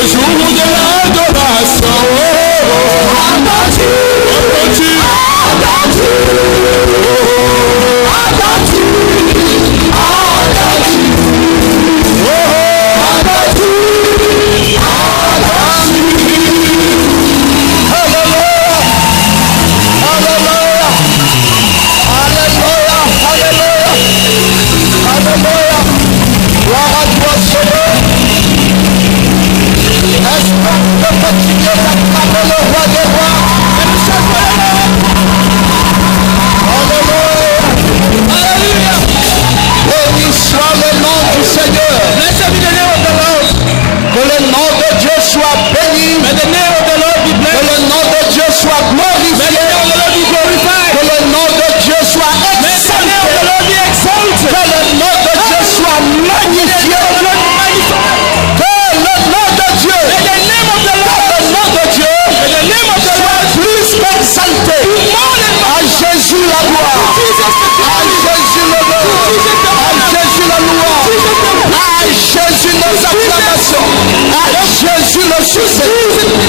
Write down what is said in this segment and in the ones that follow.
le jour de l'adoration.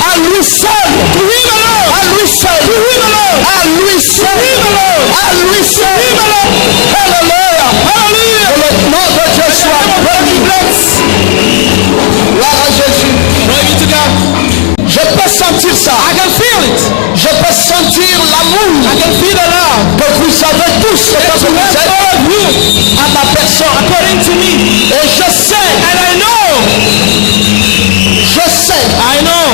À lui seul, à lui seul, à lui seul, à lui seul. Alléluia, alléluia. Que le nom de Dieu soit béni. Gloire à Jésus. Je peux sentir ça. I can feel it. Je peux sentir l'amour. I can feel the love. Que vous avez tous quand vous êtes à ma personne. According to me. Et je sais. And I know. Je sais. I know.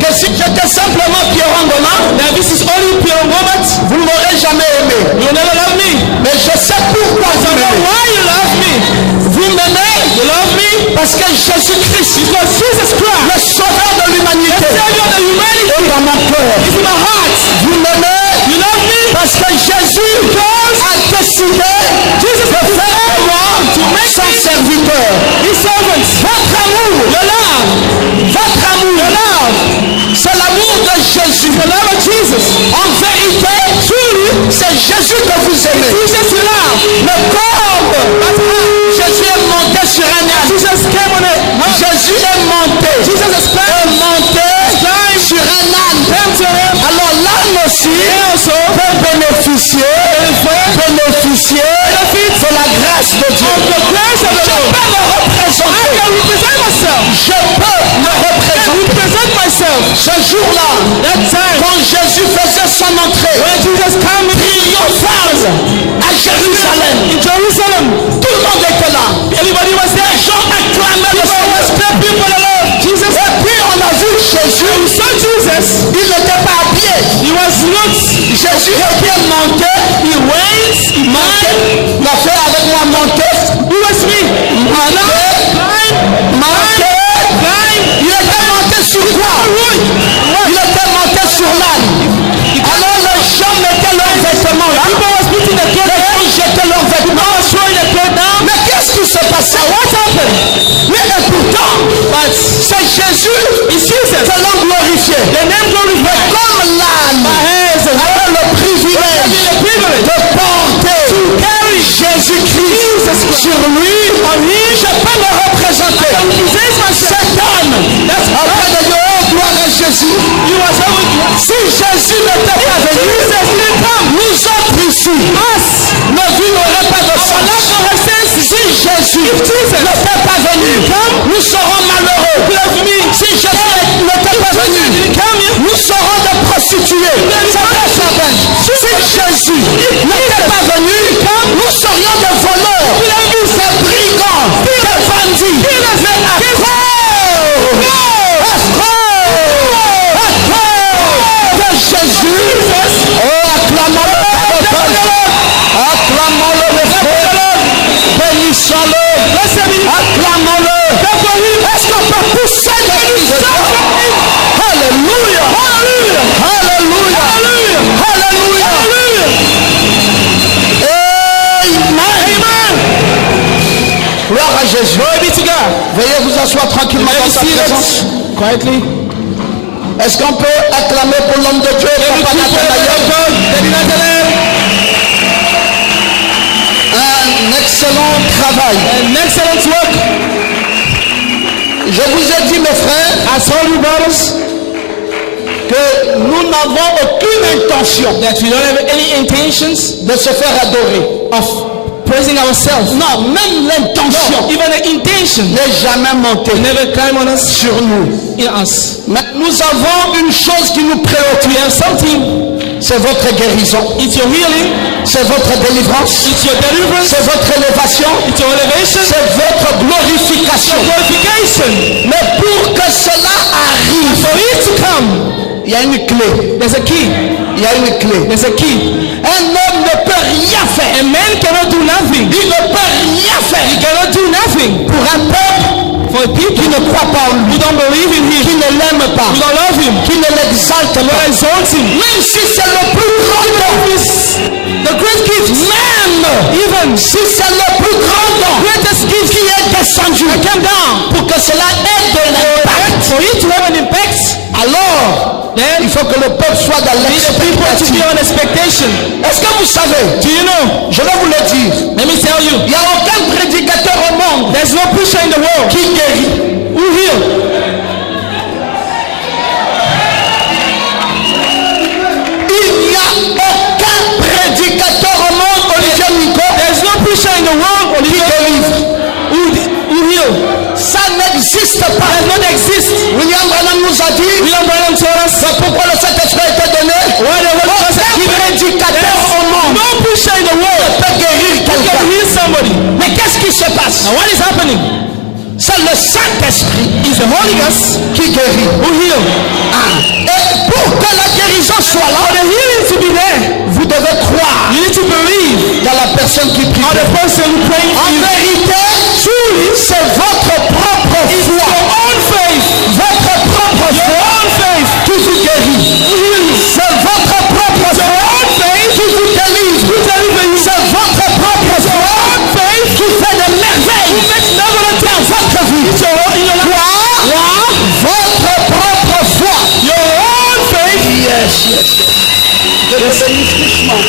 Que si j'étais simplement Pierre Ngoma, that this is only Pierre Ngoma, vous ne m'aurez jamais aimé. You never love me. Mais je sais pourquoi vous m'aimez. Why you love me? Vous m'aimez. You love me. Parce que Jésus-Christ, because Jesus Christ, le sauveur de l'humanité, the savior of the humanity, est dans mon cœur. It's in my heart. Vous m'aimez. You love me. Parce que Jésus a décidé de faire de moi son serviteur. His servant. Votre amour. Your love. Votre amour. Your love. C'est l'amour de Jésus. The love of Jesus. En vérité, c'est Jésus que vous aimez. Jesus you love. Le corps. Jésus est monté sur un âne. Jesus came on it. Jésus est monté. Jesus is monté sur un âne. Alors l'âne aussi peut bénéficier de la grâce de Dieu. Je peux me représenter. Je peux me représenter. Ce jour-là, quand Jésus faisait son entrée triomphale à Jérusalem, tout le monde était là. Everybody was there. Les gens acclamaient le Seigneur. Et puis on a vu Jésus. Il n'était pas habillé. Jésus est bien monté. Il a fait avec moi monter. Il était monté sur quoi? Il était monté sur l'âne. Alors les gens mettaient leurs vêtements là. Les gens jetaient leurs vêtements. Mais qu'est-ce qui se passait? Mais pourtant, c'est Jésus que l'on glorifiait. Mais comme l'âne avait le privilège de porter Jésus-Christ sur lui, je peux me représenter. Cet âne auprès de Dieu, gloire à Jésus. Si Jésus n'était pas venu, nous autres ici, nos vies n'auraient pas de sens. Si Jésus n'était pas venu, nous serons malheureux. Si Jésus n'était pas venu, nous serons des prostituées. Si Jésus n'était pas venu, nous serions des voleurs, des brigands, des bandits. Mais Jésus, acclamons-le, bénissons-le, acclamons-le. Est-ce qu'on peut pousser des cris? Alléluia, alléluia, alléluia, alléluia, amen. Gloire à Jésus. Veuillez vous asseoir tranquillement dans sa présence. Quietly. Est-ce qu'on peut acclamer pour l'homme de Dieu, Papa Nathanaël? Un excellent travail. An excellent work. Je vous ai dit, mes frères, I told you, brothers, que nous n'avons aucune intention that we don't have any intentions de se faire adorer. of praising ourselves. Non, même l'intention No, even the intention n'est jamais montée never came on us, sur nous. in us. Mais nous avons une chose qui nous préoccupe. We have something. C'est votre guérison. It's your healing. C'est votre délivrance. It's your deliverance. C'est votre élévation. It's your elevation. C'est votre glorification. Your glorification. Mais pour que cela arrive, For it to come, il y a une clé. there's a key. Il y a une clé. There's a key. Un homme ne peut rien faire. A man cannot do nothing. Il ne peut rien He faire cannot do nothing pour un peuple for a people qui ne croit pas en who lui, don't believe in qui him, ne l'aime pas, who don't love him, qui ne l'exalte who pas. don't exalt him. Même si c'est le plus grand don, The great gift, même even si c'est le plus grand don greatest gift qui est descendu came down pour que cela ait de l'impact, for it to have an impact, alors then il faut que le peuple soit dans need the people to be l'expectative. on expectation. Est-ce que vous savez, Do you know? je vais vous le dire, Let me tell you, il n'y a aucun prédicateur au monde there's no preacher in the world qui guérit. who heal. Il n'y a aucun prédicateur au monde, Olivier Nico, There's no preacher in the world qui délivre. who heal. Ça n'existe pas. Does not exist. William Branham nous a dit, William Branham told us c'est pourquoi le Saint-Esprit a été donné. why the Holy Ghost has Aucun given. prédicateur au monde No preacher in the world peut guérir can quelqu'un. heal somebody. Mais qu'est-ce qui se passe? Now what is happening? C'est le Saint-Esprit Is the Holy Ghost qui guérit. who heal. Et pour que la guérison soit là, For the healing to be there, vous devez croire you need to believe dans la personne qui prie. on the person who prays for En you. vérité, c'est votre propre It's foi, your own faith, votre propre your foi own faith, qui vous guérit. C'est votre propre your foi own faith qui vous délivre. C'est votre propre foi qui fait des merveilles who makes marvelous dans things. votre vie. It's your own, in your life. Votre propre foi. Your own faith. Yes, yes. Je te bénisse richement.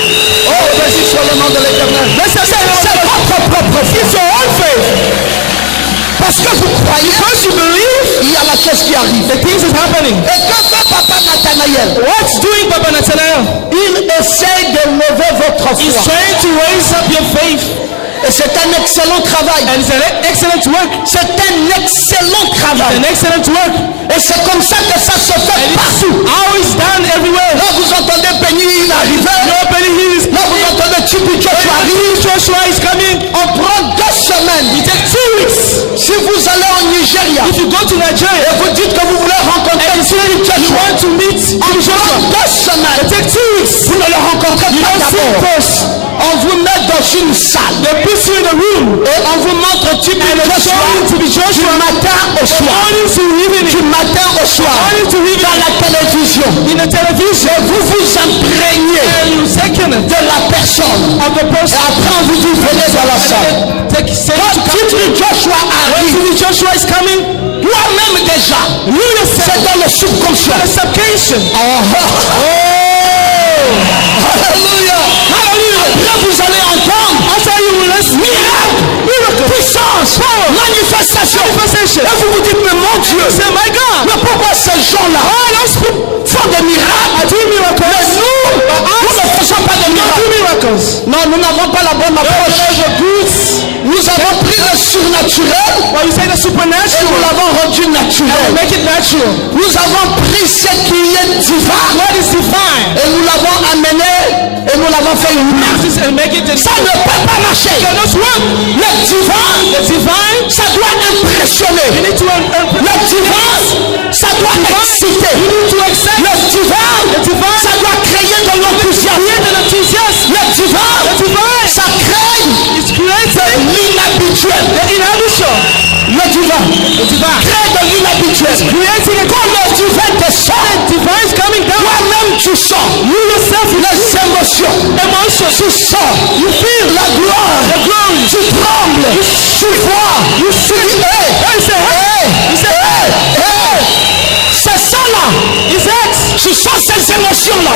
Oh, béni soit le nom de l'Éternel. C'est votre propre foi. It's your own faith. Parce que vous croyez, Because you believe, il y a la chose qui arrive. the things is happening. Et que fait Papa Nathanaël? What's doing Papa Nathanael? Il essaye de lever votre He's foi. trying to raise up your faith. Et c'est un excellent travail. And it's an excellent work. C'est un excellent travail. An excellent work. Et c'est comme ça que ça se fait And partout. it's always done everywhere. Là, vous entendez Penny, il arrive. Nobody hears. Là, vous entendez Chibi Joshua arrive. Joshua is coming. On prend 2 semaines. It takes 2 weeks. Si vous allez au Nigeria If you go to Nigeria et vous dites que vous voulez rencontrer and Chibi you Joshua, want to meet on Joshua, prend 2 semaines. it takes 2 weeks. Vous ne le rencontrez You pas don't see d'abord. first. On vous met dans une salle. They put you in a room. Et on vous montre Chibi And they show Joshua you to be du Joshua. matin au From soir. morning to evening. Du matin au soir. Morning to Dans evening. la télévision. In the television. Et vous vous imprégnez And you second it de la personne. of the Et person. après on vous dit venez dans la salle. Say Quand to come. Chibi Joshua When arrive, Chibi Joshua is coming, toi-même déjà, you yourself, c'est dans le subconscient. the subconscious. Alléluia. Hallelujah. Après vous allez entendre After you will listen, miracle, puissance, manifestation. Et vous vous dites mais mon Dieu, say, my God, mais pourquoi ces gens-là font des miracles? Mais nous ne faisons pas de miracles. Non, nous n'avons pas la bonne approche. Nous avons pris le surnaturel well, you say the et supernatural, nous l'avons rendu naturel. make it natural. Nous avons pris ce qui est divin What is divine? et nous l'avons amené et nous l'avons fait humain. And make it Ça ne peut pas marcher. cannot work. Le divin, The divine, ça doit impressionner. you need to Le divin, ça doit exciter. Le divin, ça doit créer de l'enthousiasme. Le divin, ça crée l'inhabituel. Le divin crée de l'inhabituel. Quand le divin descend, toi-même tu sens les émotions. Tu sens, la gloire, tu trembles, tu vois, tu dis c'est ça là. Tu sens ces émotions là.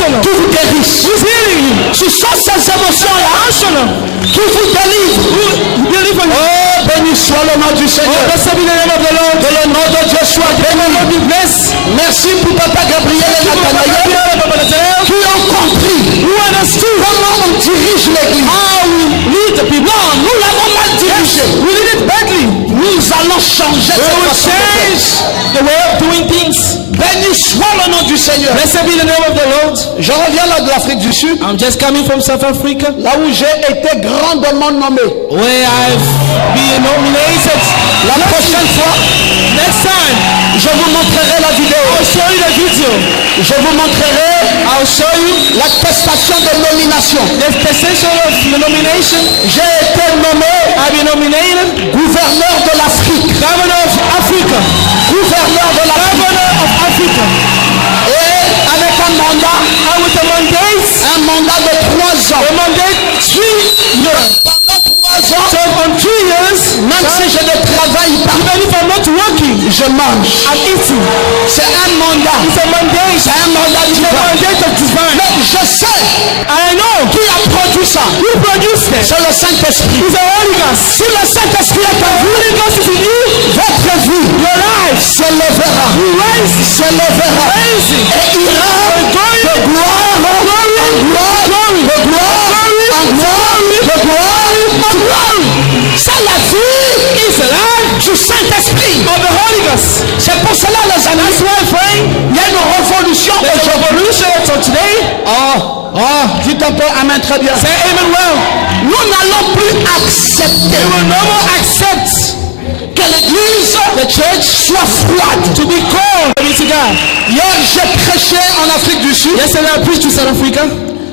Counselor. qui vous guérisse. Who's healing you? Ce sont ces émotions-là Counselor. qui vous délivrent. Who deliver you? Oh, béni soit le nom du Oh, Seigneur. blessed be the name of the Lord. Que le nom de Dieu soit béni. Be blessed. Merci pour Papa Gabriel et Nathanaël qui ont compris comment on dirige l'église. How we lead the people. Non, nous l'avons mal dirigé. We lead it badly. Nous allons changer We cette will façon de faire. change the way of doing things. Béni soit le nom du Seigneur. Blessed be the name of the Lord. Je reviens là de l'Afrique du Sud, I'm just coming from South Africa, là où j'ai été grandement nommé. where I've been nominated. La prochaine fois, Next time, je vous montrerai la vidéo. I'll show you the video. Je vous montrerai I'll show you l'attestation de nomination. the session of the nomination. J'ai été nommé I've been nominated gouverneur de l'Afrique. Governor of Africa. Gouverneur de l'Afrique. Governor of Africa. Et avec un mandat And with a mandate de 3 ans. a mandate 3 years. Pendant 3 ans, So on 3 years, même si je ne travaille pas, even if I'm not working, je mange. I'm eating. C'est un mandat. It's a mandate. C'est un mandat It's a divin. mandate of divine. Mais je sais I know qui a produit ça. who produced it. C'est le Saint-Esprit. It's the Holy Ghost. Si le Saint-Esprit est en vous, Holy Ghost is in you. votre vie, Your life s'élèvera. S'élèvera. rising. Et ira de gloire en gloire, de gloire en gloire, de gloire en gloire. C'est la vie It's the life du Saint-Esprit. of the Holy Ghost. C'est pour cela, les amis, That's why, friend, il y a une révolution there's a aujourd'hui. revolution so today. Dites un peu amen très bien. Say amen well. Nous n'allons plus accepter We will no more accept que l'église the church soit froide. to be cold. Glory to God. Hier, j'ai prêché en Afrique du Sud. Yesterday I preached to South Africa.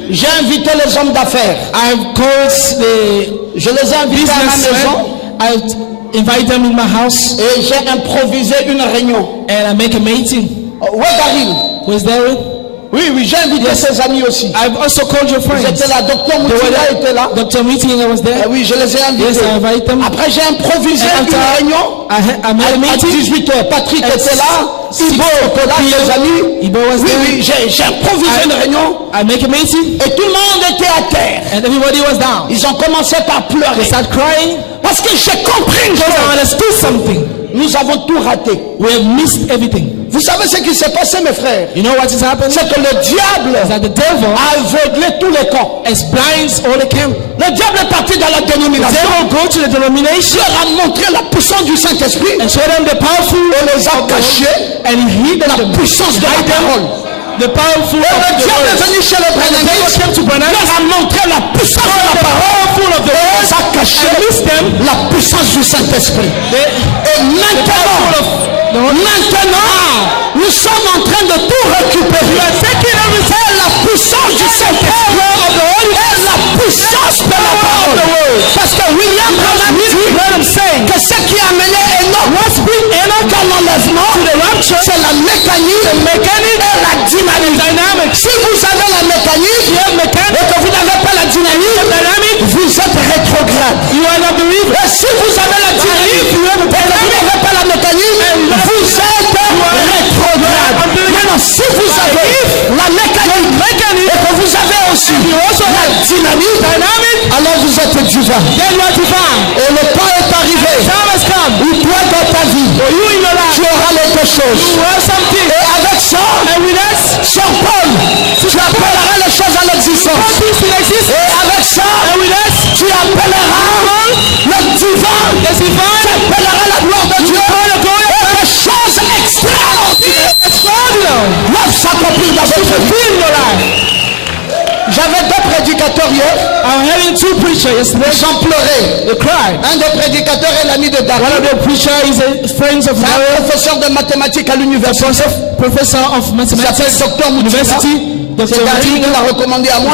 J'ai invité les hommes d'affaires. I've called the Je les ai invités à ma maison businessmen. I've invited them in my house et j'ai improvisé une réunion. and I make a meeting. Ouais, Daryl. Who's there? Oui, j'ai invité ses amis aussi. I've also called your friends. J'étais là, Docteur They were Moutila there. était là. Dr. Meeting, I was there. Oui, je les ai Yes, invités. I invite them. Après, j'ai improvisé And une after réunion I made a à meeting. 18h. Patrick At était là, 6 Ibo était là, ses amis. Ibo was Oui, there. j'ai improvisé une réunion I make a meeting et tout le monde était à terre. and everybody was down. Ils ont commencé par They pleurer start crying parce que j'ai compris because I que understood something. nous avons tout raté. We have missed everything. Vous savez ce qui s'est passé, mes frères? You know what is happening? C'est que le diable Is that the devil a aveuglé tous les camps. has blinds all the camp. Le diable est parti dans la The dénomination. devil go to the denomination Dieu a montré la puissance du Saint-Esprit and show them the powerful et les a cachés and hid la them. puissance de la Hide them. parole. The powerful Et of le the diable est word. venu chez le The devil Branhamistes. came to Branham. Dieu a montré la puissance de la The parole. powerful of the Et word. les a cachés And missed them. la puissance du Saint-Esprit. The Et maintenant, nous sommes en train de tout récupérer. C'est la puissance du Saint-Esprit et la puissance de la parole. Parce que William Branham dit que ce qui a amené Enoch dans l'enlèvement, c'est la mécanique et la dynamique. Si vous avez la mécanique et que vous n'avez pas la dynamique, vous êtes rétrograde. Et si vous avez la dynamique et que vous n'avez pas la mécanique, vous êtes rétrograde. Maintenant, si vous avez la mécanique et que vous avez aussi la dynamique, alors vous êtes divin. Et le temps est arrivé où toi dans ta vie, tu auras les deux choses. Et avec ça, Saint Paul, tu appelleras les choses à l'existence. Et avec ça, tu appelleras le divin, tu appelleras la gloire de Dieu. Et des choses extraordinaires doivent s'accomplir dans votre vie. J'avais deux prédicateurs hier. I'm having two preachers yesterday. Ils ont pleuré. They cried. Un des prédicateurs est l'ami de One David. of the preachers is a friend of C'est un David. professeur de mathématiques à l'université. Professor of Il s'appelle mathematics, Docteur Moutila. University. C'est Dr. David qui l'a recommandé à moi.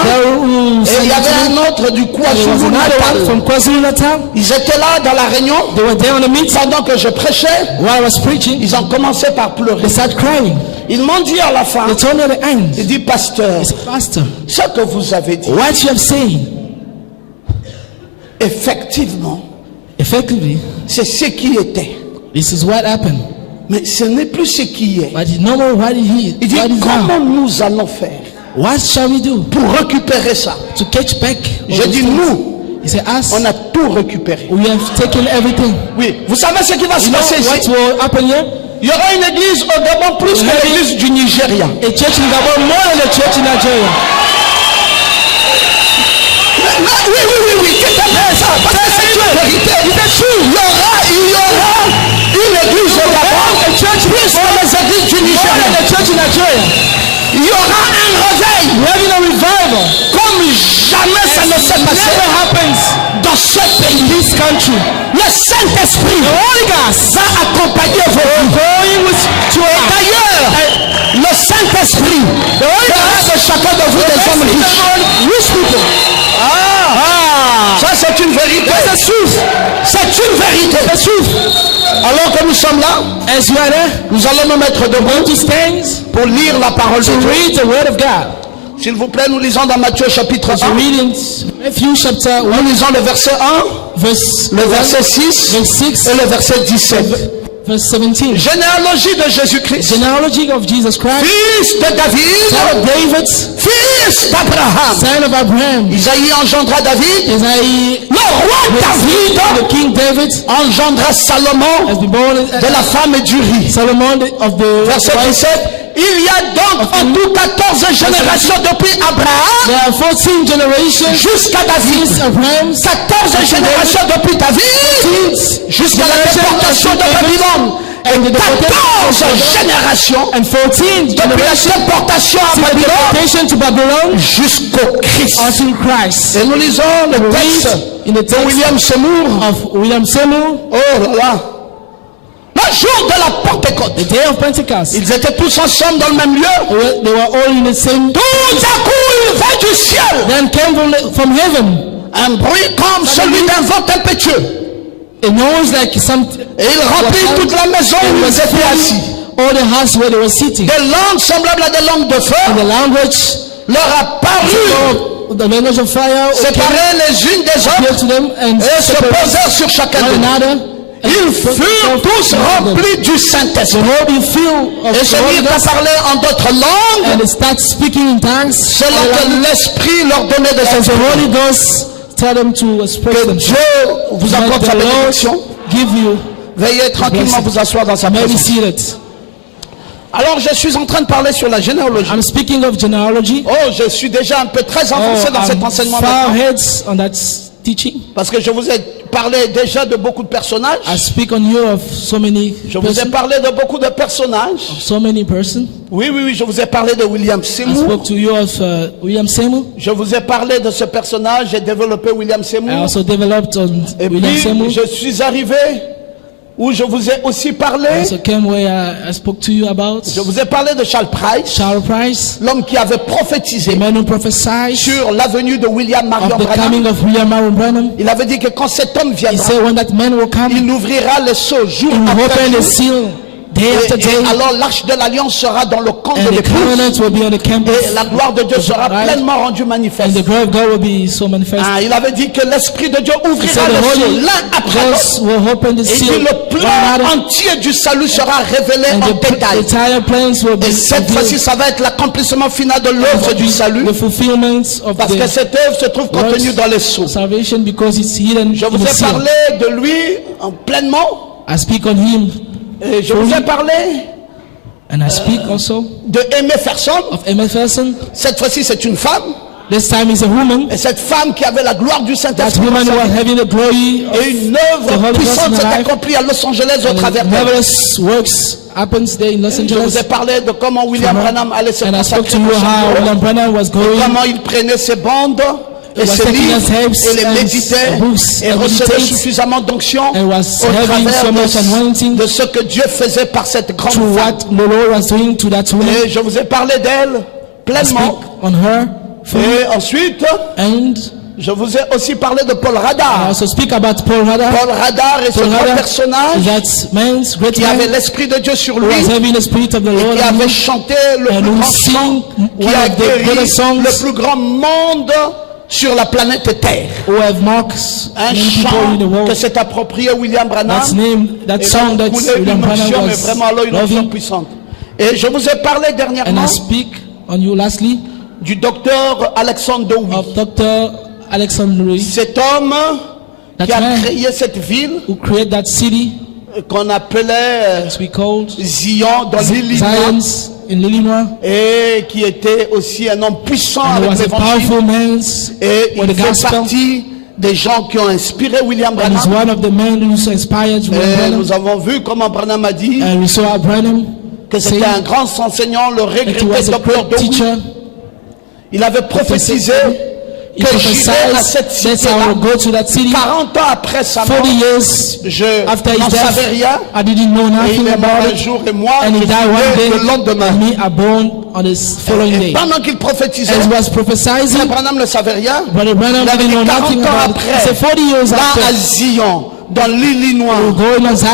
Et il y avait un autre du KwaZulu Natal. From KwaZulu Natal. Ils étaient là dans la réunion. They were there on the meeting. Pendant que je prêchais, While I was preaching, ils ont commencé par pleurer. they started crying. Ils m'ont dit à la fin, They told me at the end, il dit, pasteur, Pastor, ce que vous avez dit, what you have said, effectivement, effectively, c'est ce qui était. this is what happened. Mais ce n'est plus ce qui est. But no more what he Il dit, what is now. comment nous allons faire What shall we do pour récupérer ça? to catch back? all J'ai those dit things? nous, He said, us. on a tout récupéré. We have taken everything. Oui, vous savez ce qui va se You know passer what ici? will happen here? Il y aura une église au Gabon plus que l'église du Nigeria. A church in Gabon more than a church in Nigeria. Oui, qu'est-ce que c'est ça? Parce que c'est une vérité. Il y aura une église au Gabon, A church plus que les églises du more Nigeria. than a church in Nigeria. Il y aura un réveil We're having a revival. comme jamais ça ne s'est passé Never happens dans ce pays. in this country. Le Saint-Esprit va accompagner vos vies. Going with to Et d'ailleurs, le Saint-Esprit fera de chacun de vous des hommes riches. rich people. Ça c'est une vérité. C'est une vérité. Alors que nous sommes là, As you are there, nous allons nous mettre debout to stand pour lire la parole de to Dieu. read the word of God. S'il vous plaît, nous lisons dans Matthieu chapitre So 1. reading Matthew chapter 1, Nous lisons le verset 1, verse le verset 6 verse 6, et le verset 17. verse 17. Généalogie de Jésus-Christ, Genealogy of Jesus Christ, fils de son David, of David, fils d'Abraham. son of Abraham. Isaïe engendra David, Isaiah, le roi David the King David, engendra Salomon has been born de la femme du riz. Solomon of the Verset wife. 17. Il y a donc en tout 14 générations depuis Abraham There are 14 generations jusqu'à since David. Abraham, 14 générations depuis David jusqu'à la déportation de Babylone. Et 14 générations and 14 depuis la generations déportation à since the Babylone deportation to Babylon jusqu'au Christ. until Christ. Et nous lisons le texte In the de text William Seymour. of William Seymour, Oh là là. Le jour de la Pentecôte. the day of Pentecost, Ils étaient tous ensemble dans le même lieu. they were all in the same. Tout à coup, il vint du ciel Then came from heaven un bruit comme celui d'un vent impétueux. a noise like some. Et il remplit toute la maison où ils étaient assis. All the house where they were sitting. Des langues semblables à des langues de feu And the language, leur apparut, the language of fire, séparées les unes des appeared autres to them and et se posèrent sur chacun one d'eux. another. Ils furent tous remplis du The Saint-Esprit Holy filled of et se the Holy mirent à Ghost, parler en d'autres langues and they start speaking in tongues. selon que l'Esprit leur donnait de And the s'exprimer. Holy Ghost tell them to express Que themselves. Dieu vous Let accorde sa the bénédiction. Lord give you. Veuillez tranquillement vous asseoir dans sa May be présence. seated. Alors je suis en train de parler sur la généalogie. I'm speaking of genealogy. Oh, je suis déjà un peu très avancé dans cet I'm enseignement far maintenant. ahead on that teaching. Parce que je vous ai parlé déjà de beaucoup de personnages. I speak on you of so many Je vous ai persons. parlé de beaucoup de personnages. So many persons. Oui, je vous ai parlé de William I Seymour. spoke to you of William Seymour. Je vous ai parlé de ce personnage, j'ai développé William I Seymour. also developed on Et William puis, Seymour. je suis arrivé où je vous ai aussi parlé. I also came where I spoke to you about Je vous ai parlé de Charles Price, Charles Price, l'homme qui avait the prophétisé man who prophesied sur l'avenue de William Marion of the Branham. coming of William Marion Branham. Il avait dit que quand cet homme He viendra, said when that man will come, il ouvrira les sceaux jour he will après open the jour. seal day after Et day, alors l'arche de l'alliance sera dans le camp de and the l'épouse. covenant will be on the campus, Et la gloire de Dieu sera Right. pleinement rendue and manifeste. the glory of God will be so manifest. Ah, il avait dit que l'Esprit de Dieu He ouvrira said les the sceaux Holy l'un après Ghost l'autre. will open the Et seal puis le one plan another, entier du salut sera révélé and en the détail. entire plans will be Et cette fois-ci, revealed. ça va être l'accomplissement final de l'œuvre du salut. The fulfillment of Parce que the cette œuvre se trouve contenue dans les sceaux. salvation because it's hidden Je in vous the ai seal. parlé de lui pleinement. I speak on him, Et je vous ai parlé and I speak also de Aimé Ferson. of Emma Felsen. Cette fois-ci, c'est une femme. This time is a woman. Et cette femme qui avait la gloire du That Saint-Esprit. woman was having the glory Et une the œuvre Holy Ghost puissante in her s'est life. accomplie à Los Angeles au of travers d'elle. marvelous works happens there in Los Je vous Angeles. ai parlé de comment William Branham allait se And I spoke to consacrer you au how chant, William Branham was going, comment il prenait ses bandes et was ses taking livres his tapes et les and méditait books et and recevait meditates suffisamment d'onction and was au having travers so much anointing de ce que Dieu faisait par cette grande to femme. what the Lord was doing to that woman. Et je vous ai parlé d'elle I speak pleinement. on her. Et ensuite, And je vous ai aussi parlé de Paul I Radar. also speak about Paul Radar. Paul Radar est ce Paul grand Radar personnage is that man's great qui avait man l'Esprit de Dieu sur who lui was having the Spirit of the et Lord qui on avait him, chanté le and plus who grand chant sing qui one a of the guéri greatest songs le plus grand monde sur la planète Terre. who have marked Un many people in the chant que world. s'est approprié William Branham. That's name, that Et song donc, that coulait William une onction, Branham mais vraiment alors was une onction loving. puissante. Et je vous ai parlé And dernièrement I speak on you lastly du docteur Alexandre Dowie. of Dr. Alexander Louis, Cet homme that qui a man créé cette ville who created that city, qu'on appelait as we called Zion dans l'Illinois, Zions in Illinois, et qui était aussi un homme puissant and he avec was a l'évangile. powerful man Et with il the fait gospel, partie des gens qui ont inspiré William and he's Branham. one of the men who inspired William Et Branham. nous avons vu comment Branham a dit And we saw Branham que c'était saying un grand enseignant, le that he regretté was a docteur great Dowie. teacher. Il avait prophétisé He que j'irai à cette prophesied that I will cité-là. go to that city. 40 ans après sa 40 mort, years je after n'en his savais death, rien. I didn't know Et nothing il est mort about un it. jour et moi, And je he suis died one né day, le lendemain. and me are born on the following Et day. pendant qu'il prophétisait, As he was Frère prophesizing, Branham ne savait rien. Brother Branham Il avait didn't know dit 40 nothing ans about it. après, He said 40 years là à after, Zion, dans l'Illinois, going on Zion,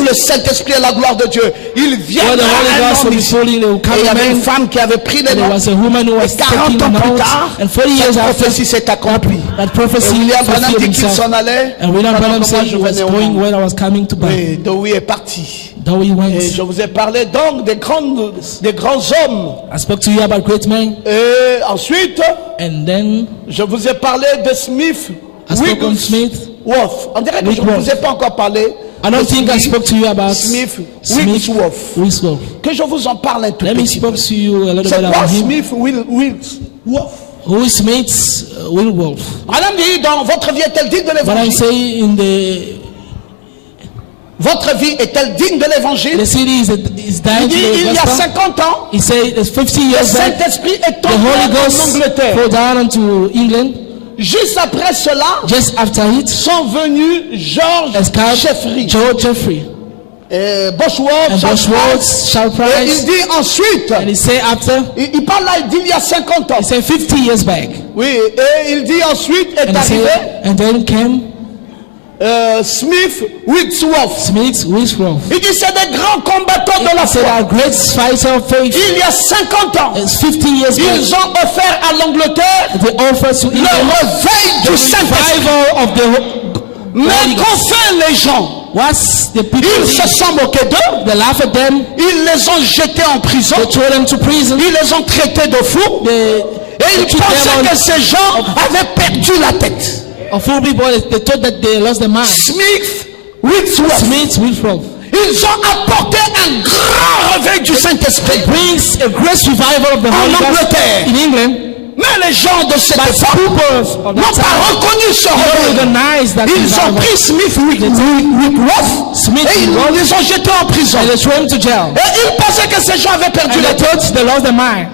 où le Saint-Esprit et la gloire de Dieu, il vient where the Holy Ghost will be ici. falling, they will Et come il y avait une man. femme qui avait pris les And there noms. was a woman who was Et 40 taking ans plus notes. tard, And 40 years cette after, prophétie s'est accomplie. that Et prophecy William Branham fulfilled dit qu'il himself. s'en allait. And William pendant Branham que moi said je he was venais au going monde. when I was coming to Bali. Et Dowie est parti. Though he went, Et je vous ai parlé donc des grands hommes. I spoke to you about great men. Et ensuite, And then je vous ai parlé de Smith I spoke on Smith. Wigglesworth. On dirait que je ne Wigglesworth. vous ai pas encore parlé. I don't de think I spoke to you about Smith Smith Wigglesworth. Wigglesworth. Que je vous en parle un tout Let me petit peu. speak to you a little C'est bit quoi about him. Smith Wigglesworth? Who is Smith Wigglesworth? Madame dit, dans votre vie est-elle digne de But I'm l'évangile? saying in the Votre vie est-elle digne de l'évangile? city is Il dying dit, to il the y a gospel. 50 ans, He said it's 50 le years back, Saint-Esprit est the Holy tombé en Ghost Angleterre. fell down into England. Juste après cela, Just after it, sont venus George has come Jeffrey, George Jeffrey Bosworth, and Charles Bosworth, Charles Price. Et il Price. dit ensuite, And he said after, il parle là, il dit il y a 50 ans. he said 50 years back. Oui, et il dit ensuite est And he arrivé said, and then came Smith Wigglesworth. Smith Wigglesworth. Il dit c'est des grands combattants de la He said foi. our great fighter of faith. Il y a 50 ans, It's 50 years back. ils ont offert à l'Angleterre They offered to le England réveil the du Saint-Esprit. revival of the Mais Holy qu'ont Ghost. fait les gens? What's the people? Ils se sont moqués d'eux. They laugh at them. Ils les ont jetés en prison. They throw them to prison. Ils les ont traités de fous. They Et ils took pensaient them que on ces gens avaient perdu la tête. a fool people. They thought that they lost their mind. Smith Wigglesworth. Smith Wigglesworth Ils ont apporté un grand réveil du Saint-Esprit. brings a great revival of the En Holy Ghost Angleterre. in England. Mais les gens de cette But époque people of n'ont that pas time reconnu ce don't réveil. recognize that Ils ont revival. pris Smith Wigglesworth Smith et ils Wigglesworth. les ont jetés en prison. And they throw him to jail. Et ils pensaient que ces gens avaient perdu And la they tête. thought they lost their mind.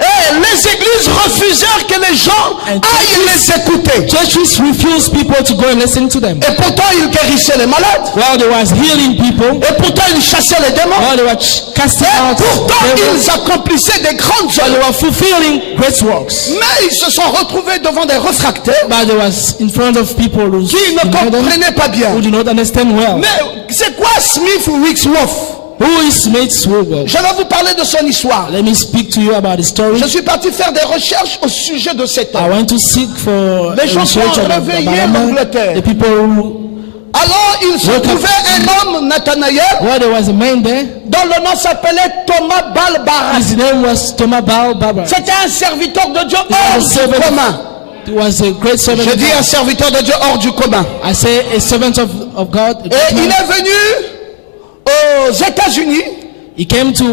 Et les églises refusèrent que les gens And aillent les écouter. Churches refused people to go and listen to them. Et pourtant, ils guérissaient les malades. While they was healing people, Et pourtant, ils chassaient les démons. while they were casting Et out pourtant, devils, ils accomplissaient des grandes while they œuvres. were fulfilling great works. Mais ils se sont retrouvés devant des réfractaires But they was in front of people who qui ne comprenaient pas bien. who do not understand well. Mais c'est quoi Smith Wigglesworth? Who is Smith Wigglesworth? Je vais vous parler de son histoire. Let me speak to you about the story. Je suis parti faire des recherches au sujet de cet I homme. went to seek for Les gens research sont about réveillés en Angleterre. the people who, Alors, il se Welcome. trouvait un homme, Nathanaël, where there was a man there. dont le nom s'appelait Thomas Balbaras. His name was Thomas Barbara. C'était un serviteur de Dieu was hors a du servant. commun. He was a great servant Je of dis un God. serviteur de Dieu hors du commun. I say a servant of God. a Et great il man. est venu aux États-Unis, He came to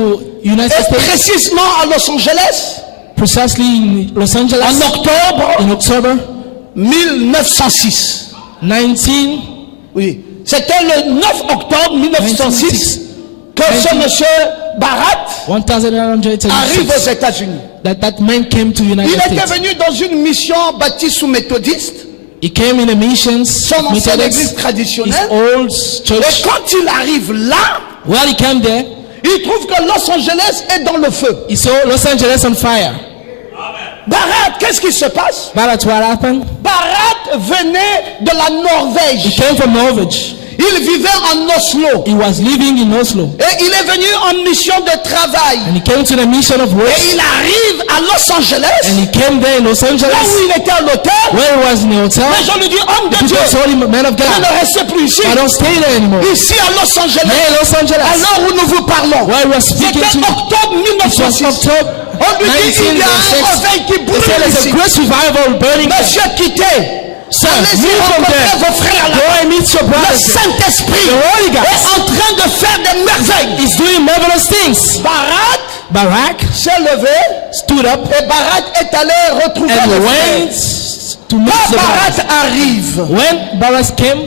United et States, précisément à Los Angeles, precisely in Los Angeles, en octobre in October 1906. 19. Oui. C'était le 9 octobre 1906 que ce monsieur Barat arrive aux 1906 États-Unis. that man came to Il United était States. venu dans une mission baptiste ou méthodiste, He came in a mission, son ancienne église Methodist, his traditionnelle. old Et church. quand il arrive là, While he came there, il trouve que Los Angeles est dans le feu. he saw Los Angeles on fire. Barat, qu'est-ce qui se passe? But what happened? Barat venait de la He Norvège. came from Norwich. Il vivait en Oslo. He was living in Oslo. Et il est venu en mission de travail. And he came to the mission of work. Et il arrive à Los And Angeles, he came there in Los là où Angeles, il était à l'hôtel. where he was in the hotel. Les gens lui disent, homme de Dieu, People told him, man of vous God, ne restez plus ici. I don't stay there anymore. Ici à Los There Angeles, in Los à Angeles, l'heure où nous vous parlons. where he was speaking C'était to, octobre it was 1906. October On lui dit, il y a un 1906. réveil qui They brûle said there's a ici. great revival burning. Monsieur, quittez. Sir, Allez-y move from rencontrer there. vos frères Go là-bas. and meet your Le brothers. Saint-Esprit The Holy Ghost est en train de faire des merveilles. is doing marvelous things. Barak Barak s'est levé stood up et Barak est allé retrouver and le frère. went to meet Quand the brothers. Barak arrive, When Barak came,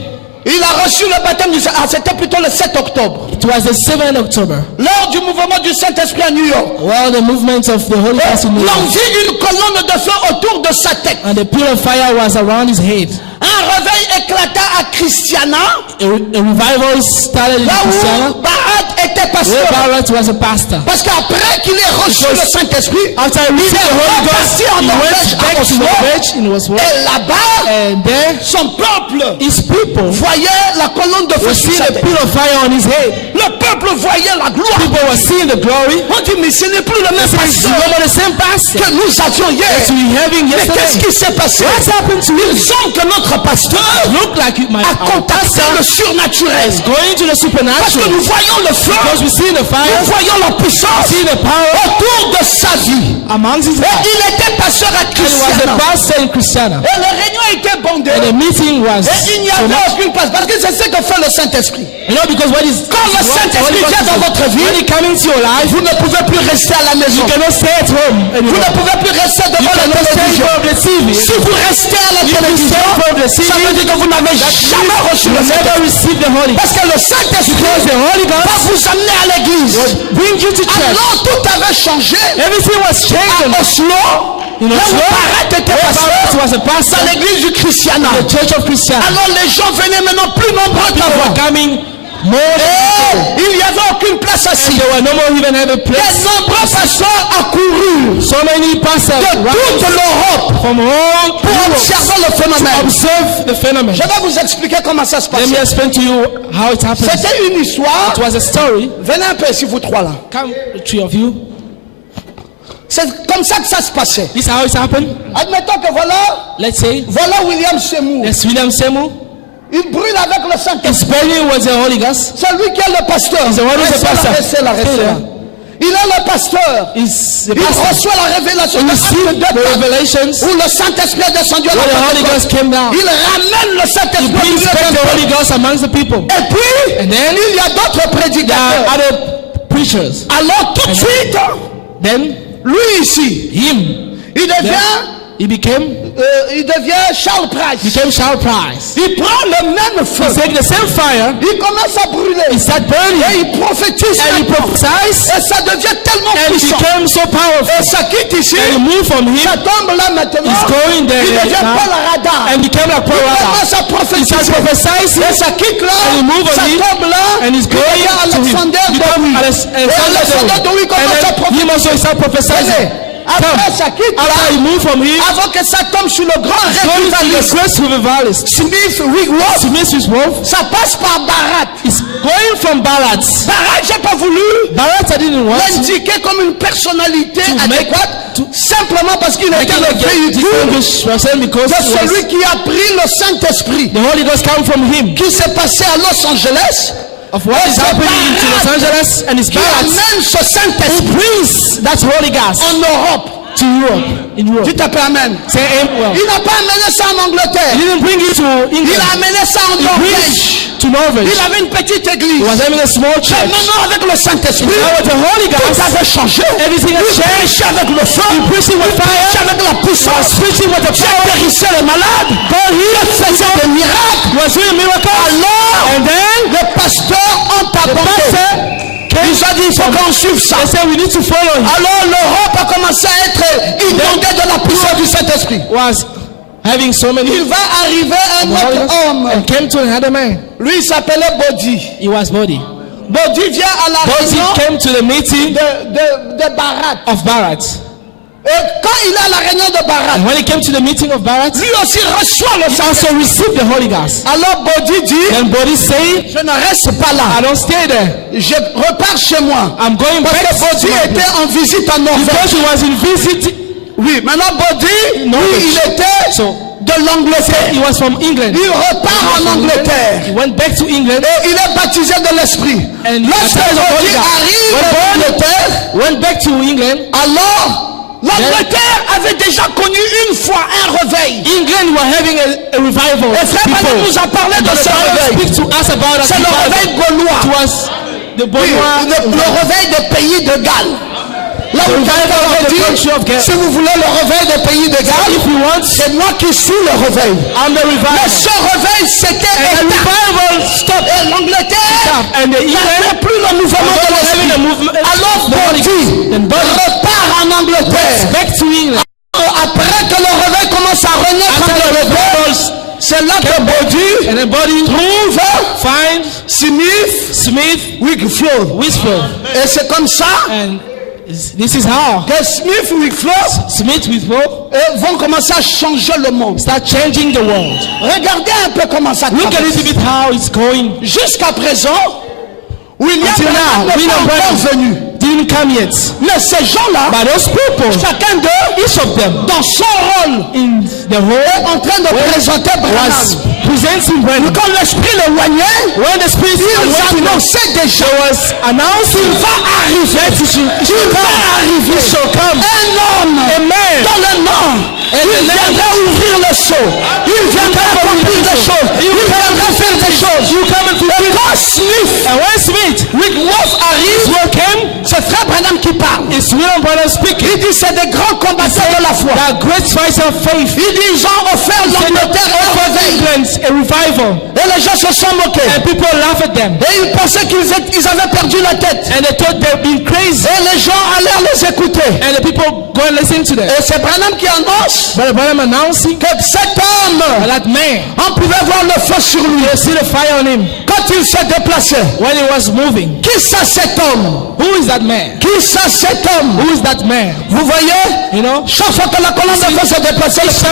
il a reçu le baptême du Saint. Ah, c'était plutôt le 7 octobre. it was the 7th October. Lors du mouvement du Saint-Esprit à New York. Well, the movement of the Holy Ghost in New York. L'on vit une colonne de feu autour de sa tête. And the pillar of fire was around his head. Un réveil éclata à Christiana, A revival started in là Christiana. où Barak était Where pasteur. Barak was a pastor. Parce qu'après qu'il ait reçu le Saint-Esprit, After he il received est the Holy reparti Ghost, en he Norvège went à back to Oslo. Norvège in Oslo. Et là-bas, And there, son peuple his people voyait la colonne de feu were sur seeing sa a tête. pillar of fire on his head. Le peuple voyait la gloire. People were seeing the glory. On dit, mais ce n'est plus le même It's pasteur no more the same pastor que nous avions hier. as we having Mais qu'est-ce yesterday. qui s'est passé? What's happened to Il him? semble que notre pasteur Look like my a our contacté pastor le surnaturel. is going to the Parce que supernatural. nous voyons le feu, Because we see the nous fire, voyons la puissance see the power autour de sa vie. amongst his Et life. il était pasteur à And he was a Christiana. pastor in Christiana. Et les réunions étaient bondées. And the meeting was Et il n'y so avait much. aucune place. Parce que c'est ce que fait le Saint-Esprit. You know, because when he's Quand le Saint-Esprit vient dans votre vie, when he comes into your life, vous ne pouvez plus rester à la maison. you cannot stay at home Vous anymore. ne pouvez plus rester You devant la cannot stay télévision. from the TV. Si vous restez à la If you télévision, stay from the ça TV, veut dire que vous n'avez jamais reçu you le never Saint-Esprit. receive the Holy Ghost. Parce que le Saint-Esprit Because the Holy va Ghost vous amener à l'église. bring you to church. Alors tout avait changé. Everything was changed. À Oslo, In là où Oslo, Barak était where Barak pasteur, was a pastor, dans l'église du Christiana. the Church of Christiana. Alors les gens venaient maintenant plus nombreux People qu'avant. were coming more. Et il n'y avait aucune place And assise. there were no more even have a De place. nombreux pasteurs accourus So many pastors de toute l'Europe from all pour Europe observer le to phénomène. observe the phenomenon. Je vais vous expliquer comment ça se Let me passe. explain to you how it happened. C'était une histoire. It was a story. Venez un peu ici, vous trois là. Come, the three of you. C'est comme ça que ça se passait. This is how it happened. Admettons que Let's say voilà William Seymour. there's William Seymour. Il brûle avec le Saint-Esprit. His burning was the Holy Ghost. C'est lui qui est le pasteur. He's the one who's the Restez là, pastor. restez là, restez là. Il est le pasteur. He's the Il pastor. reçoit la révélation He de received Actes 2, the revelations où le Saint-Esprit est descendu à where the la Holy Ghost Pentecôte. came down. Il ramène le He Saint-Esprit au brings milieu back d'un the peuple. Holy Ghost amongst the people. Et puis, And then il y a d'autres there prédicateurs. are other preachers. Alors tout de suite, Then lui ici, him, il he became devient Charles Price. Charles Price. Il prend le même feu. He take the same fire. Il commence à brûler. He start burning. Et il prophétise. And he maintenant. prophesies. Et ça devient tellement And he puissant. became so Et powerful. ça quitte ici. And he moved from Ça him. tombe là maintenant. He's going there Il devient now. pas la radar. And became like Il Paul commence à He prophétiser. starts prophesying. Et ça quitte là. And he move on Ça him. tombe là. And he's Il going devient to him. Alexander Dowie. Et Alexander Dowie commence à And then him prophétiser. also start prophesying. Après ça quitte After he là. moved from him, Avant que ça tombe sur le grand going to the revivaliste great revivalist. Smith Wigglesworth. Smith Wolf Ça passe par Barak. is going from Barat. Barak, j'ai pas voulu Barat didn't want to l'indiquer comme une personnalité To make- adéquate, to- simplement parce qu'il make était it le like a véhicule distinguished person because de he celui was, qui a pris le Saint-Esprit the Holy Ghost come from him. qui s'est passé à Los Angeles, Of what is c'est happening to Barat Los Angeles and his qui Barat amène ce who Saint-Esprit brings that Holy Ghost en Europe. to Europe. In Europe. Dites un peu Amen. Say well. Il n'a pas amené ça en He Angleterre. didn't bring it to Il England. a amené ça en He Norvège. brings to Norway. Il avait une petite He église. was having a small Mais church. maintenant avec le Saint-Esprit, Now with the Holy tout Ghost, avait changé. everything has Il changed. prêchait avec le feu. He preaching with Il fire. prêchait avec la puissance. Was preaching with the Dieu power. guérissait les malades. Il faisait des miracles. Was doing miracles. Alors, And then les pasteurs ont the abandonné. pastor came. Ils ont dit, il faut qu'on suive ça. They said we need to follow him. Alors, l'Europe a commencé à être inondée de la puissance du Saint-Esprit. Was having so many Il va arriver un autre homme. and came to another man. Lui, il s'appelait Bodhi. He was Bodhi. Bodhi vient à la Bodhi réunion came to the meeting de Barat. of Barat. Et quand il est à la réunion de Barat, And when he came to the meeting of Barat, lui aussi reçoit le he Saint-Esprit. also received the Holy Ghost. Alors Bodhi dit, Then Bodhi said, je ne reste pas là. I don't stay there. Je repars chez moi. I'm going Parce back que to Bodhi my place. était en visite en Norvège. Because he was in visit. Oui, maintenant Bodhi, Norvège. lui, il était So de l'Angleterre. He was from England. Il repart en Angleterre. He went back to England. Et il est baptisé de l'Esprit. And Lorsque Hérodie arrive en Angleterre, went back to England. alors l'Angleterre avait déjà connu une fois un réveil. England were having a revival. Et frère Branham nous a parlé de ce réveil. Speak to us about C'est le réveil gaulois. It was the Oui, le réveil des pays de Galles. Là où si vous voulez le réveil des pays de Galles, c'est moi qui suis le réveil. Mais ce réveil c'était et l'Angleterre n'avait plus le mouvement de l'esprit. Alors Bodhi repart en Angleterre. Après que le réveil commence à renaître en Angleterre, c'est là que Bodhi trouve Smith Wigfield. Et c'est comme ça this is how que Smith Wigfield vont commencer à changer le monde. Start changing the world. Regardez un peu comment ça Look a little bit how it's going. Jusqu'à présent, William Branham n'est pas encore venu. Didn't come yet. Mais ces gens-là, those people, chacun d'eux, each of them, dans son rôle, in the whole, est en train de présenter Branham. Presenting Branham. Quand l'esprit l'éloignait, when the spirit il annonçait déjà announcing il va arriver. Il va arriver. Un homme dans le nom. Il viendra ouvrir le seau. Il viendra accomplir des choses. Il viendra faire des choses. Et quand Smith Wigfield arrive, c'est frère Branham qui parle. Il dit c'est des grands combattants de la foi. Great fighters of faith. Il dit ils ont offert l'Angleterre un réveil. A revival. Et les gens se sont moqués. And people laugh at them. Et ils pensaient qu'ils avaient perdu la tête. And they thought they'd been crazy. Et les gens allèrent les écouter. And the people go and listen to them. Et c'est Branham qui annonce announcing que cet homme, that man, on pouvait voir le feu sur lui. You see the fire on him. Quand il se déplaçait. When he was moving. Qui c'est cet homme? Who is that man? Qui c'est cet homme? Who is that man? Vous voyez? You know? Chaque fois que la colonne de feu se déplaçait, Israël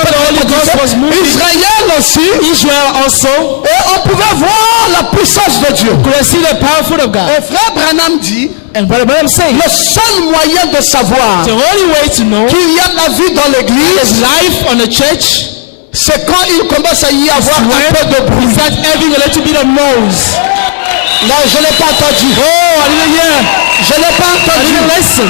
aussi. Israel also. Et on pouvait voir la puissance de Dieu. Could see the powerful of God. Et frère Branham dit, and Brother Branham saying, le seul moyen de savoir the only way to know qu'il y a de la vie dans l'église, life on the church, c'est quand il commence à y avoir un peu de bruit. Start having a little bit of noise. Non, je ne l'ai pas entendu. Oh, I didn't hear. Je ne l'ai pas entendu. Listen.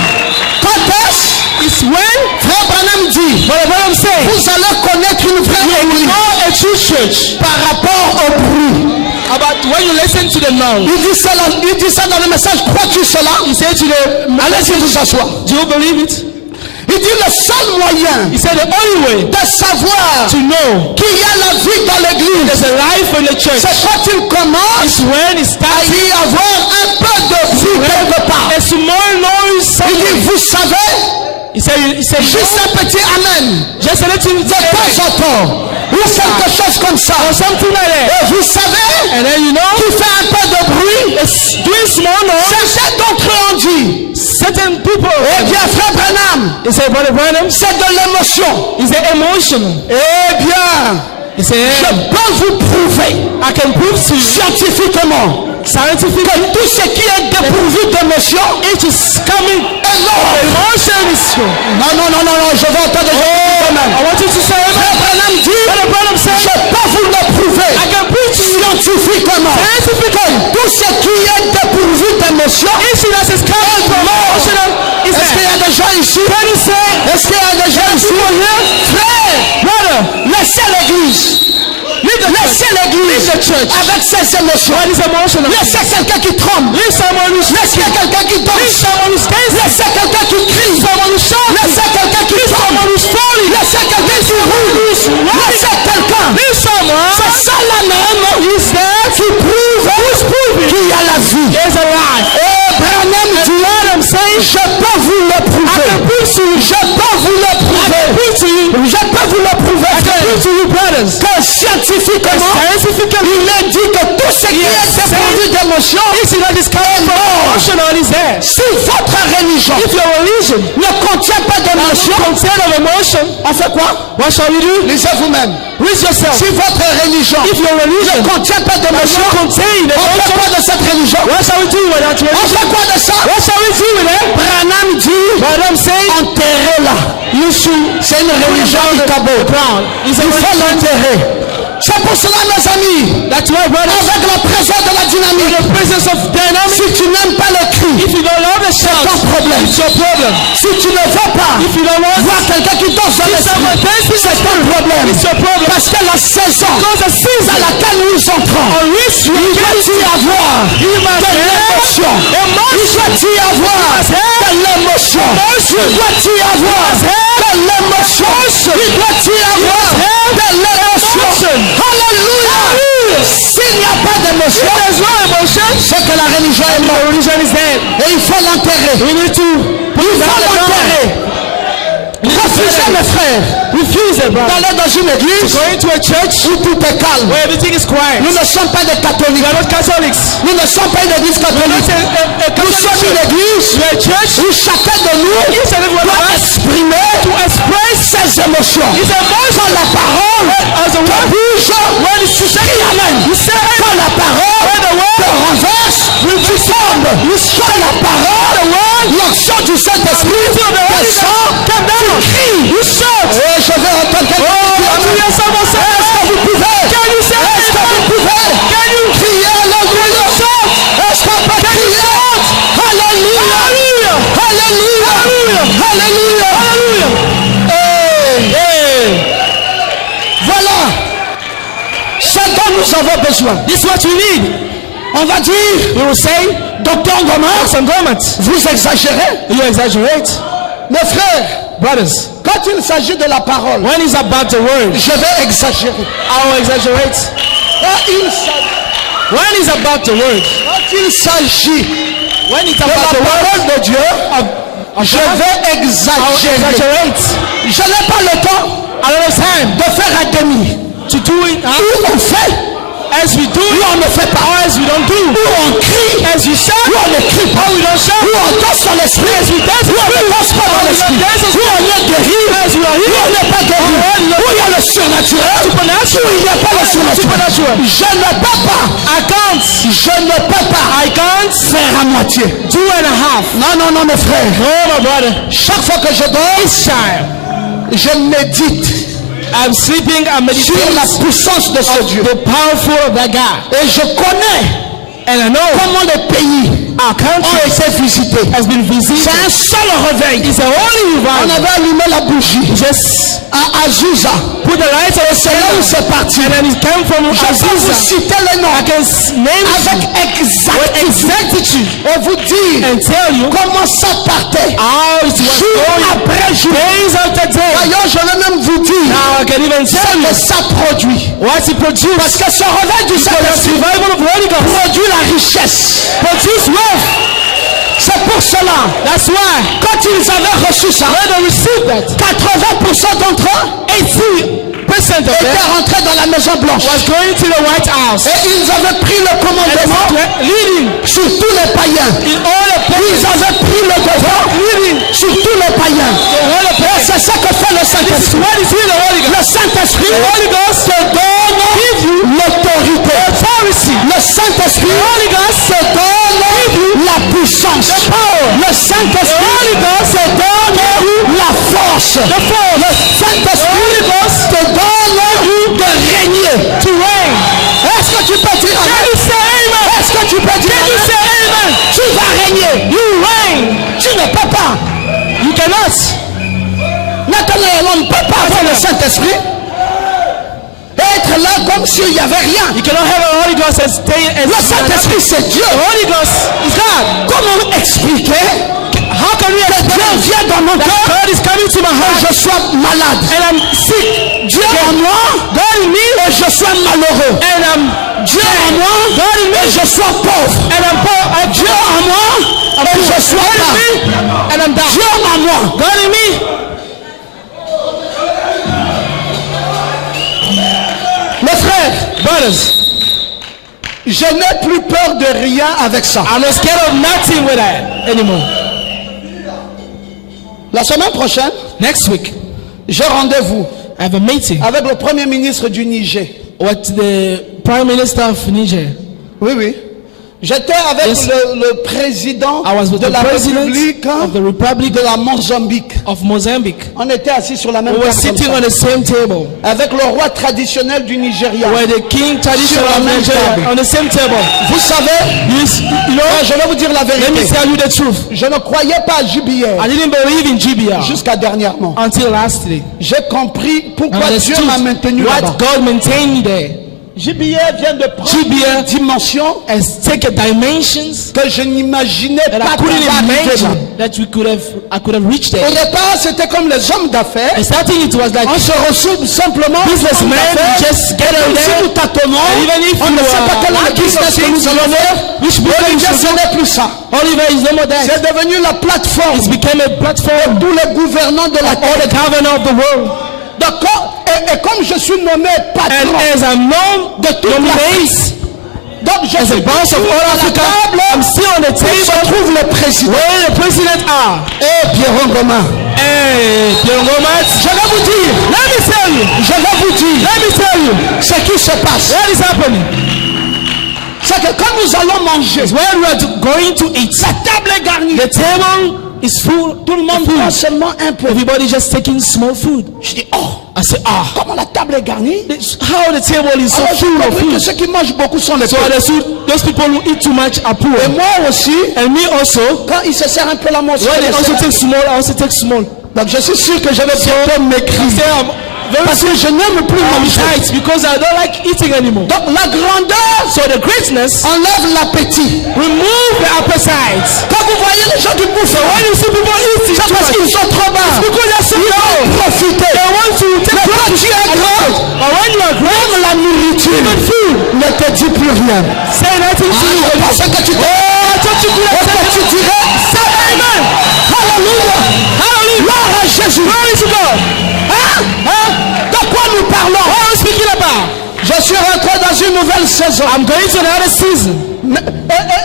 Quand est-ce? It's when frère Branham dit, Brother Branham say, vous allez connaître une vraie église a true church par rapport au bruit. About when you listen to the noise. Il dit ça dans le message. Crois-tu cela? He said to the allez-y vous asseoir. Do you believe it? Il dit le seul moyen he said the only way de savoir to know qu'il y a la vie dans l'église, there's a life in the church, c'est quand il commence when it à y avoir un peu de bruit quelque part. A small noise. Il dit vous savez, he said juste un petit amen just a little de temps en temps ou quelque chose comme ça or something like that. Et vous savez, and then you know, qui fait un peu de bruit, doing small noise, certains d'entre eux ont dit, certain people, eh bien frère Branham, Brother Branham, c'est de l'émotion. Is it emotional? Eh bien, je peux vous prouver, I can prove to you scientifiquement, que tout ce qui est dépourvu d'émotion, it is coming. Emotion is non, je vais entendre I want you to say, frère Branham dit, je peux vous le prouver, I can prove to you scientifiquement, que tout ce qui est dépourvu d'émotion, est est-ce qu'il y a des gens ici? Est-ce qu'il y a des gens ici? Frère, laissez l'église. Laissez l'église avec ses émotions. Laissez quelqu'un qui tremble. Laissez quelqu'un qui danse. Laissez quelqu'un qui crie. Laissez quelqu'un qui tremble. Laissez quelqu'un qui roule. Laissez quelqu'un. C'est ça la même qui prouve qu'il y a la vie. Et Branham dit, je peux vous le prouver. Je peux vous le prouver. Je peux vous le prouver. Que scientifiquement, il est dit que tout ce qui est dépourvu d'émotion est mort. Si votre religion ne contient pas d'émotion, on fait quoi? Lisez vous-même. Si votre religion ne contient pas d'émotion, on fait quoi de cette religion? On fait quoi de ça? Branham dit, But I'm saying, enterrez-la. C'est une religion du cabot. Il faut l'enterrer. C'est pour cela, mes amis, that's why, brothers, avec la présence de la dynamique, the presence of dynamic, si tu n'aimes pas le cri, if you don't love the c'est shout, ton problème. it's your problem. Si tu ne veux pas If you don't want voir quelqu'un qui danse dans someone l'esprit, dancing, c'est ton problème. it's your problem. Parce que la saison Because the season dans laquelle nous entrons, on which you il doit y avoir you must de l'émotion. Il doit y avoir de l'émotion. Il doit y avoir de l'émotion. Il doit y avoir de l'émotion. Alléluia. S'il n'y a pas d'émotion, c'est que la religion est morte. Et il faut l'enterrer. Il faut l'enterrer. Refusez, mes frères, d'aller dans une église going to a church où tout est calme. where everything is quiet. Nous ne sommes pas des catholiques. We are not Catholics. Nous ne sommes pas une église catholique. Nous sommes une église We are a church où chacun de nous each and every one doit of us exprimer to express ses émotions. his emotions. Quand la parole As a te word, bouge, when it's to say crie amen. you say Quand la parole te renverse, tu tombes. Quand la parole, l'action du Saint-Esprit descend, tu cries. Et je vais entendre quelqu'un dire, est-ce que vous pouvez? Est-ce que vous pouvez crier Alléluia? Est-ce qu'on peut crier? Alléluia! Alléluia! Alléluia! Voilà ce dont nous avons besoin. This is what you need. On va dire, We will say, docteur Ngoma, vous exagérez. you exaggerate. Mes frères, Brothers, quand il s'agit de la parole, when it's about the word, je vais exagérer. I will exaggerate. When it's about the word, Quand il s'agit when it's de about la the word, parole de Dieu, je vais I will exagérer. exaggerate. Je n'ai pas le temps I don't have time de faire un demi. to do it Où on fait, as we do où it, on ne fait pas. or as we don't do. Où on crie, As we shout, où on ne crie pas. or we don't shout. Où on danse dans l'esprit, As we dance, où on ne danse pas dans l'esprit. Où on est guéri, As we are où on here, n'est pas guéri. Où il y a le surnaturel, où il n'y a pas le surnaturel. Je ne peux pas. I can't. Je ne peux pas. I can't Faire à moitié. 2 and a half. Non, non, non, mes frères. Oh, my brother. Chaque fois que je dors, je médite I'm sleeping and sur meditating la puissance de ce Dieu. the powerful of that God. Et je connais And I know comment les pays our ont country été visités. has been visited. C'est un seul réveil. It's a holy On revival. avait allumé la bougie Just à Azusa. put the lights on the C'est là où c'est parti. and then it came from Je peux vous Azusa. citer les noms I can name avec with exactitude et vous dire and tell you comment ça partait. how it was Jour going après jour. days after day. D'ailleurs, je vais même vous dire Now I can even ce tell you que ça produit. what it produced. Parce que ce réveil du The Saint-Esprit revival of Holy Ghost produit la richesse. produce wealth. C'est pour cela, That's why quand ils avaient reçu ça, when they received that, 80% d'entre eux 80% of étaient them rentrés dans la Maison Blanche. was going to the White House. Et ils avaient pris le And commandement leading sur tous les païens. in all the Ils avaient pris le devant sur tous les païens. Et c'est ça que fait le Saint-Esprit. what is in the Holy Ghost. Le Saint-Esprit The Holy Ghost te donne l'autorité. Le Saint-Esprit te donne la puissance. Le Saint-Esprit te donne la force. Le Saint-Esprit te donne de régner. Est-ce que tu peux dire amen? Est-ce que tu peux dire amen? Tu vas régner. You reign. Tu ne peux pas. You cannot. Maintenant, on ne peut pas avoir le Saint-Esprit et être là comme s'il n'y avait rien. You cannot have a Holy Ghost and stay as Le Saint-Esprit, c'est Dieu. the Holy Ghost is God. Comment expliquer How can we que Dieu explain vient dans mon that cœur God is coming to my et heart je sois malade? and I'm sick? Dieu en moi, God in me et je sois malheureux. and I'm Dieu en moi, God in et me je sois pauvre. and I'm poor. Dieu en moi, et je sois God pas. in me and I'm down. Dieu en moi. God in me. Mes frères, Brothers, je n'ai plus peur de rien avec ça. I'm not scared of nothing with that anymore. La semaine prochaine, Next week, j'ai rendez-vous I have a meeting avec le premier ministre du Niger. with the Prime Minister of Niger. Oui, oui. J'étais avec Yes. le président I was with de the la president République of the Republic de la Mozambique. of Mozambique. On était assis sur la même We were table comme sitting ça, on the same table. avec le roi traditionnel du Nigeria. Where the king traditional Sur la of même Nigeria table. on the same table. Vous savez, You know, je vais vous dire la let me vérité. tell you the truth. Je ne croyais pas à JBL I didn't believe in GBR jusqu'à dernièrement. until last day. J'ai compris I pourquoi Dieu understood m'a maintenu là-bas. what God maintained me there. JBL vient de prendre JBL une dimension has taken dimensions que je n'imaginais that pas I qu'on couldn't va arriver là. imagine that I could have reached Au there. départ, c'était comme les hommes d'affaires. And starting it was like On se ressource simplement aux hommes businessmen d'affaires. just get Même out si there. nous tâtonnons, And even if on ne you sait pas are quel est le lacking business some que nous things, allons you faire. know which business Olivier, you ce should n'est plus ça. Oliver is no more that. C'est devenu la plateforme It became a platform tous les gouvernants de la for all the terre. governor of the world. D'accord. Et comme je suis nommé And patron as I'm known de toute from l'Afrique, base, donc je as suis a boss of toujours all à la Africa, table I'm still on the où se table trouve le président. where the president are. Et Pierron Goma. Hey, Pierre Ngomat, Je vais vous dire, let me tell you, je vais vous dire let me tell you ce qui se passe. what is happening. C'est que quand nous allons manger, When we are going to eat, la table est garnie. the table is full. Tout le monde prend seulement un peu. Everybody just taking small food. Je dis, oh, I say, comment la table est garnie? how the table is so Alors j'ai full of compris que food. ceux qui mangent beaucoup sont les So pauvres. those people who eat too much are poor. Et moi aussi, And me also, quand il se sert un peu la moitié, when they also take small, I also take small. donc je suis sûr que je vais bientôt I m'écrire. say I'm very Parce que je n'aime plus manger. tight because I don't like eating anymore. Donc la grandeur So the greatness enlève l'appétit. remove the appetite. Quand vous voyez les gens qui bouffent, When you see people eating c'est too parce much, qu'ils sont trop bas. because they're so Ils low. veulent profiter. They want to take Mais quand tu es grand, But when you are great, même la nourriture ne te dit plus rien. say nothing to you. Je pensais que tu Oh, I thought you could have que tu dirais, say amen. Alléluia. Hallelujah. Gloire à Jésus. Glory to God. Hein? De quoi nous parlons? What are we speaking about? Je suis rentré dans une nouvelle saison. I'm going to another season. Mais,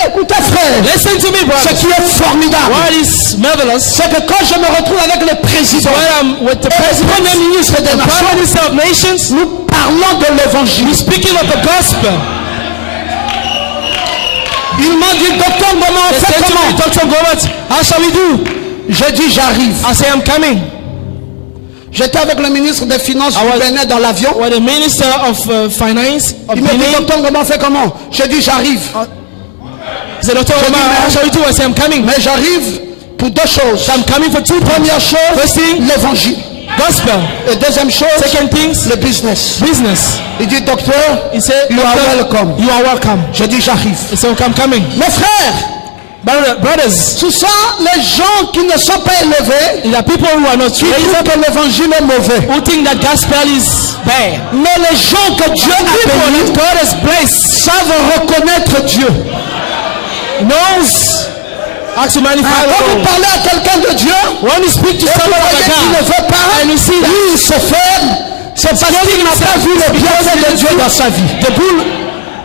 écoutez frère, Listen to me, ce brother. qui est formidable, What is marvelous? c'est que quand je me retrouve avec le président When I'm with the et le president, premier ministre des the Prime nations, Minister of Nations, nous parlons de l'évangile. we're speaking of the gospel. Il m'a dit, docteur Goma, on They fait said to me, comment? Dr. Gomat, how shall we do? J'ai dit, j'arrive. I say, I'm coming. J'étais avec le ministre des Finances I was- du Bénin dans l'avion. Well, the Minister of Finance of Il m'a dit, Benin, docteur Goma, on fait comment? J'ai dit, j'arrive. he said, Dr. Gomat, how shall we do? I say, I'm coming. Mais j'arrive pour deux choses. I'm coming for two things. Première chose, First thing, l'évangile. gospel. Et deuxième chose, Second things, le business. business. Il dit, docteur, He said, you are Doctor, welcome. you are welcome. J'ai dit, j'arrive. He said, okay, I'm coming. Mes frères, Brothers, ce sont les gens qui ne sont pas élevés there are people who are not qui raised trouvent up que l'évangile est mauvais. who think that gospel is bad. Mais les gens que Dieu a People bénis that God has blessed savent reconnaître Dieu. knows how to magnify Quand the vous Lord. parlez à quelqu'un de Dieu, When you speak to et vous someone voyez like qu'il ne God, veut pas, and you see that lui il se ferme, c'est parce qu'il n'a pas vu le bienfait de Dieu dans sa vie. the bull,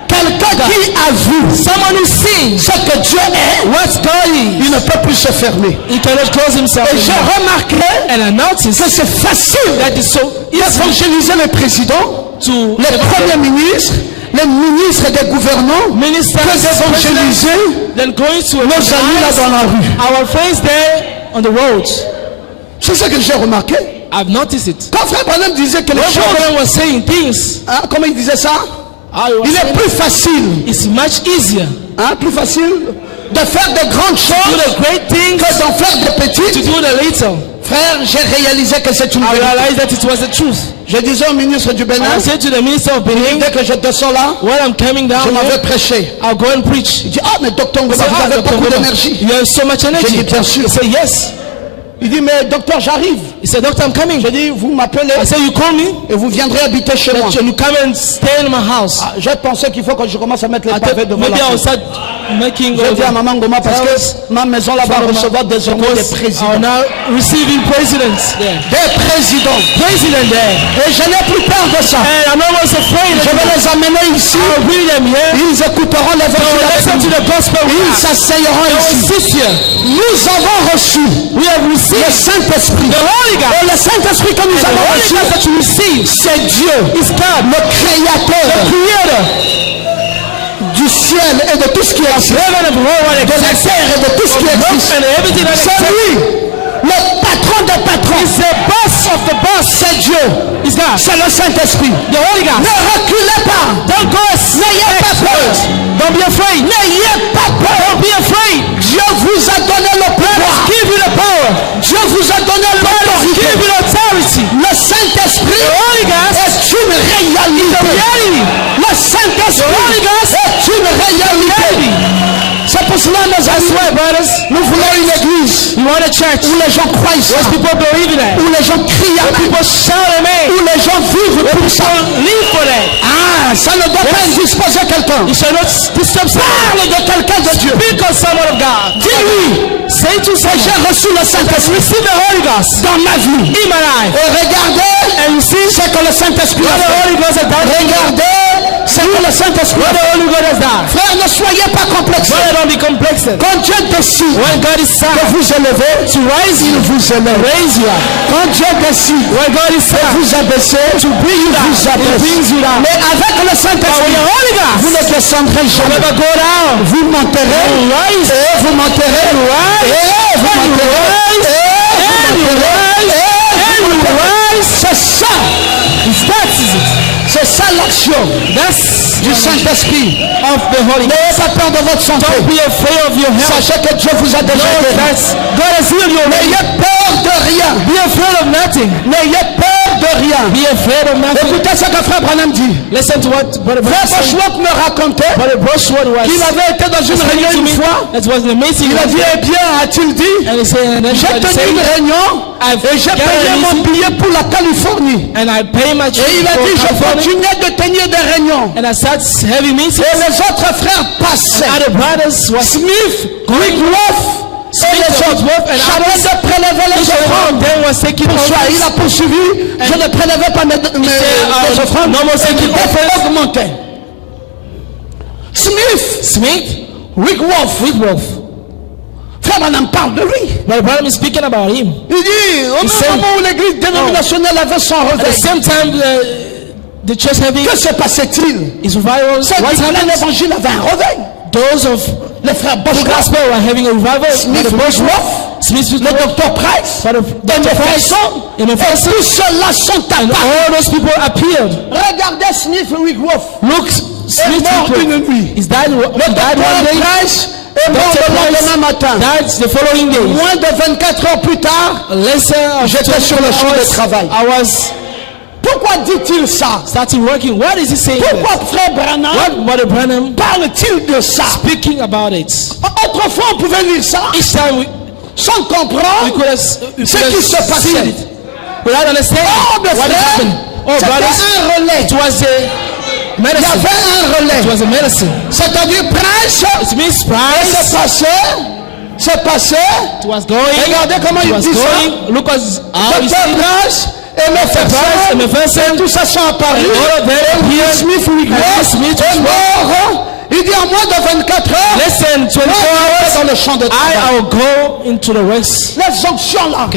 Quelqu'un qui a vu someone who sees ce que Dieu est, what God is, il ne peut plus se fermer. he cannot close himself. Et j'ai anymore. remarqué And I noticed que c'est facile that it's so easy d'évangéliser les présidents, to les premiers ministres, les ministres et des gouvernants, minister que d'évangéliser than going to nos amis là dans la rue. our friends there on the road. C'est ce que j'ai remarqué. I've noticed it. Quand Frère Branham disait que les When choses, Brother was saying things, hein, comment il disait ça? I was Il est saying, plus facile, it's much easier hein, plus facile de faire de grandes to do choses the great things que d'en faire de to petites. do the little. Frère, j'ai réalisé que c'est une I vérité. realized that it was the truth. Je disais au ministre du Bénin, I said to the minister of Benin, dès que je descends là, when I'm coming je down m'en vais here, prêcher. I'll go and preach. Il dit, ah mais docteur Ngoma, I said, vous avez Dr. beaucoup Ngoma, d'énergie. you have so much J'ai energy. dit, bien sûr. He said, yes. Il dit, mais docteur, j'arrive. He said, Doctor, I'm coming. J'ai dit, vous m'appelez I said, you call me? et vous viendrez habiter chez moi. That you come and stay in my house. Ah, j'ai pensé qu'il faut que je commence à mettre les I pavés thought devant maybe la I'll porte. start making J'ai dit à maman Ngoma parce que Else, ma maison là va recevoir désormais des because présidents. I'm now receiving presidents there. Des présidents. President there. Et je n'ai plus peur de ça. And I'm almost afraid Je of vais it. les amener ici. I'll bring them here. Ils écouteront They will l'évangile listen avec to nous. the gospel. Ils s'asseyeront They will ici. sit here. Nous avons reçu We have le received Saint-Esprit. the Holy God. Et le Saint-Esprit que nous And the avons Holy reçu, God that you receive c'est Dieu, is God, le the Créateur Creator du ciel et de tout ce qui existe, heaven and the world, what de la exists, terre et de tout ce qui existe. and everything that C'est exists. lui, le patron des patrons. He's the boss of the boss. C'est Dieu. He's God. C'est le Saint-Esprit. The Holy Ne Ghost. reculez pas. Don't go N'ayez pas peur. Don't be afraid. N'ayez pas peur. Don't be afraid. Dieu vous a donné le pouvoir. Give you the power. Dieu vous a donné Give l'autorité. you the authority. Le Saint-Esprit The Holy Ghost est une réalité. reality. Le Saint-Esprit The Holy Ghost est une réalité. C'est pour cela, mes That's amis, why, brothers, nous voulons une église you want a church où les gens croient ça, where people believe in that. où les gens crient Where Amen, people shout amen. où les gens vivent pour ça. Live for that. Ah, ça ne doit pas indisposer quelqu'un. You shall not disturb someone. Parle de quelqu'un de Dieu. Speak of someone of God. Dis-lui, Say to someone, j'ai reçu le Saint-Esprit receive the Holy Ghost dans ma vie. in my life. Et regardez ce que le Saint-Esprit a What the fait. Holy Ghost has done. Regardez ce que le Saint-Esprit What a the fait. Holy Ghost has done. Frère, ne soyez pas complexés. Brother, don't be complexed. Quand Dieu décide When God is de sad, vous élever, to raise il you, vous élève. raise you up. Quand Dieu décide When God is de sad, vous abaisser, il vous He abaisse. brings you down. Mais avec le But with Saint-Esprit, the Holy vous Ghost, ne descendrez you jamais. never go down. Vous monterez, You rise, et vous monterez, et vous monterez, and you rise, and you rise. C'est ça, c'est ça l'action That's du Saint-Esprit. of the Holy Ghost. N'ayez pas peur de votre santé. Don't be afraid of your health. Sachez que Dieu vous a déjà Know aidé. that God has healed you. N'ayez peur de rien. Be afraid of nothing. N'ayez peur de rien. Be afraid of nothing. Écoutez ce que Frère Branham dit. Listen to what Brother Frère Branham said. Boschwart me racontait Brother Bushwood was qu'il avait été dans une réunion to une me. fois. That was an amazing. Il a dit, eh bien, a-t-il dit, And he said, and then j'ai God tenu said, une réunion I've et j'ai got payé a mon meeting, billet pour la Californie. and I pay my trip Et il a for dit, je California, continuais de tenir des réunions. and I start heavy meetings. Et les autres frères passaient. Other brothers was Smith, Wigloff et les autres. Chacun de prélever les each one offrandes. of them was taking Pour soi, il offers. a poursuivi. Je ne prélevais pas mes offrandes. no more taking Il offers. augmentait. Smith, Smith, Wigloff. Frère Branham parle de lui. Brother Branham is speaking about him. Il dit, au même said- moment où l'église dénominationnelle avait son At the réveil, same time, the church having que se passait-il? his revival. C'est What dit que happened? l'évangile avait un réveil. Those of Les frères the Boschwart, gospel were having a revival. Smith, Brother Bushwood, Wigloff, Smith, le docteur Price, Brother et Dr. Price, et and Mephisto, tous ceux-là sont and apparus. all those people appeared. Regardez Smith Wigloff. Look, est Smith mort une nuit. is died one day. Price est mort Dr. le Price lendemain matin. died the following day. Moins de 24 heures plus tard, j'étais sur le champ de travail. I was Pourquoi dit-il ça? starting working. What is he saying? there? Pourquoi frère Branham What Brother Branham parle-t-il de ça? speaking about it? Autrefois, on pouvait lire ça Each time we sans comprendre could have, ce qui se passait. seen it without understanding Oh, mes what frères, happened. Oh, brothers, c'était un relais. it was a Il y medicine. avait un relais. It was a medicine. C'est-à-dire, Price, It means c'est Price. passé. It was going. Regardez comment It il was dit ça. going. Look how he Docteur said. Price et Price and Mephisto, Mephisto, tout ça sont apparus. and all of them Et appeared. Smith And Wigloff Smith est mort. Il dit en moins de 24 heures, Listen, 24 hours hours. dans le champ de I travail. will go into the works. Les onctions là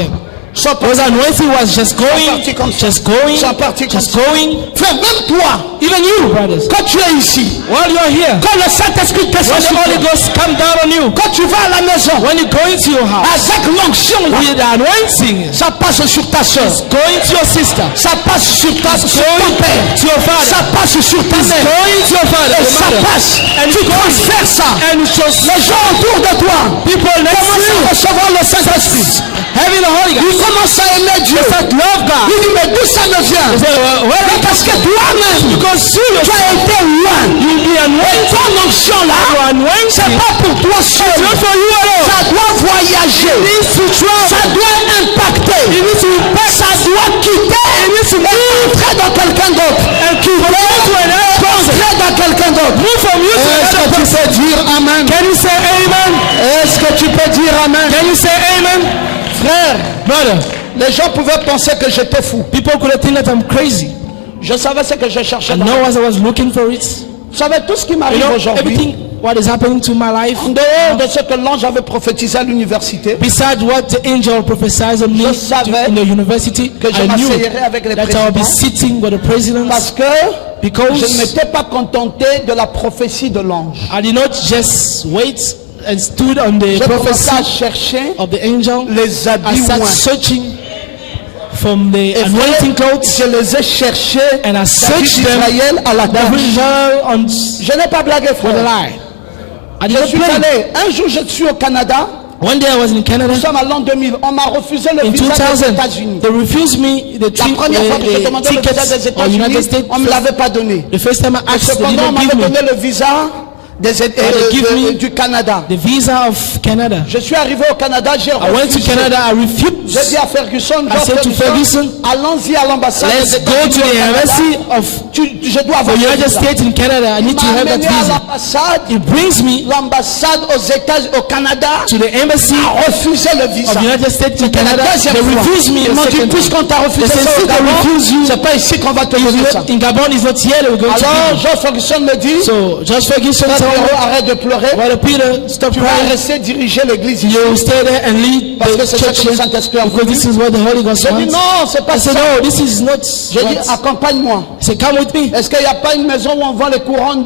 sont Those anointing was just going, partis comme ça. just going, Sont partis comme just ça. going. Frère, même toi, Even you, brothers, quand tu es ici, while you are here, quand le Saint-Esprit when the Holy descend, Ghost come down on you, quand tu vas à la maison, when you go into your house, avec l'onction là, with the anointing, ça passe sur ta soeur, going to your sister, ça passe sur ton going père, to your ça father, passe sur ta mère, going to your father, et your ça mother, passe, and tu transfères ça. and just Les gens autour de toi people next to commencent à you, recevoir le Saint-Esprit. having the Holy Ils Ghost, commencent à aimer Dieu. love God. Il dit, mais d'où ça me vient? Say, where Mais parce que toi-même, because you tu as été loin. you be Et anointed, ton onction là, you are anointed. c'est pas pour toi seul. Not for you alone. Ça doit voyager. Ça doit impacter. Ça doit quitter et entrer dans quelqu'un d'autre. Entrer dans quelqu'un d'autre. Est-ce que tu peux dire Amen? Can you say amen? Est-ce que tu peux dire Amen? Can you say amen? Frère, Brother, les gens pouvaient penser que j'étais fou. people could think that I'm crazy. Je savais ce que je cherchais. I know as I was looking for it. Vous savez tout ce qui You m'arrive know, aujourd'hui. everything what is happening to my life, en dehors de ce que l'ange avait prophétisé à l'université, besides what the angel prophesied on me je savais in the university, que je I knew m'asseyerais avec les that I will be présidents sitting with the presidents, parce que because je ne m'étais pas contenté de la prophétie de l'ange. I did not just wait and stood on the J'ai commencé à prophecy chercher of the angel. les I habits started oints. searching from the Et anointing frère, clothes je les ai cherchés and I searched d'Israël them. à la The gorge. angel on Je n'ai pas blagué, for the frère. lie. I did Je not suis play. allé, un jour je suis au Canada, One day I was in Canada nous sommes à l'an 2000, on m'a refusé le in visa des 2000. États-Unis. They refused me the La trip, première fois que j'ai demandé le visa des tickets of United États-Unis, States. on ne me l'avait pas donné. The first time I asked, they Cependant, on didn't give m'avait me donné le visa give me du Canada. the visa of Canada. Je suis arrivé au Canada, j'ai I went to refusé. Canada, I J'ai refused. dit à Ferguson, I said to Ferguson, allons-y à l'ambassade des let's go to États-Unis the au Canada. embassy of Je dois the avoir ce United visa. States in Canada. I Il need to m'a have that amené à visa. l'ambassade. It brings me L'ambassade au Canada to the embassy a refusé le of visa. the United States in Canada. Deuxième They fois, refuse me ils the m'ont dit, second time. puisqu'on t'a refusé They said, ça au "Since they Gabon, refuse you, c'est pas ici qu'on va te donner ça. in Gabon is not here, we're going to Alors, give Jean Ferguson me dit, you." So Josh Ferguson Frère told me, Pierrot, arrête de pleurer. Brother Peter, stop Tu vas crying. rester diriger l'église ici. You stay there and lead Parce que the c'est ça church que le here, Saint-Esprit a because voulu. this is what the Holy Ghost J'ai dit wants. non, c'est pas I said, ça. no, this is not J'ai dit what. accompagne-moi. He said, come with me. Est-ce qu'il n'y a pas une maison où on vend les couronnes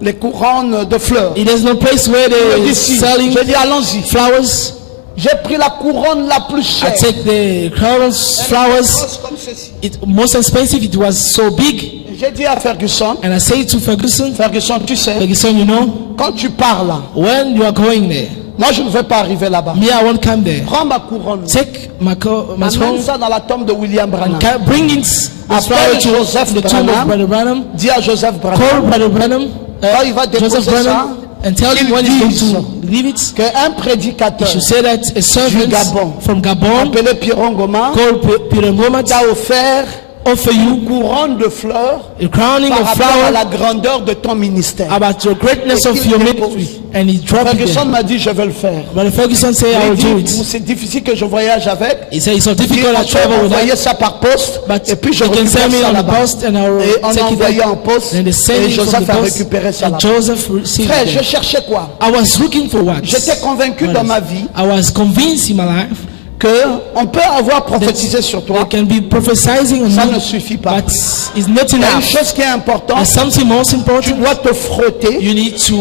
les couronnes de fleurs? There's no place where J'ai they're dit si. selling J'ai dit allons-y. flowers. J'ai pris la couronne la plus I chère. take the crowns, flowers. Comme ceci. It most expensive. It was so big, J'ai dit à Ferguson, and I say to Ferguson, Ferguson, tu sais, Ferguson, you know, quand tu pars là, when you are going there, moi je ne vais pas arriver là-bas. me, I won't come there. Prends ma couronne. Take my Amène throne, ça dans la tombe de William Branham. bring it the flower to Joseph the tomb of Branham. Brother Branham. Dis à Joseph Branham Call Brother Branham, quand il va déposer Joseph Branham, and tell him qu'il when he's going dise to leave it. qu'un prédicateur You say that a servant Gabon. from Gabon appelé Pierron Goma called Peter Ngoma t'a offert offer you une couronne de fleurs a crowning par of rapport à flower la grandeur de ton ministère. about the greatness of your ministry, and he dropped it Ferguson there. m'a dit je vais le faire. But Ferguson said, I Il will do dit it. c'est difficile que je voyage avec. He said, it's so Il dit, difficult on to travel peut with envoyer that, ça par poste but et puis je you can récupère send me ça on the là-bas. post and I will Et on a take it envoyé en back. poste And they send et it from Joseph the a post, récupéré ça and là-bas. Joseph received Frère, it je there. cherchais quoi? I was looking for what? J'étais convaincu dans ma vie I was convinced in my life que on peut avoir prophétisé sur they toi. can be prophesizing on Ça ne me, suffit pas. but it's not Il y a une enough. chose qui est importante. There's something most Tu important. dois te frotter You need to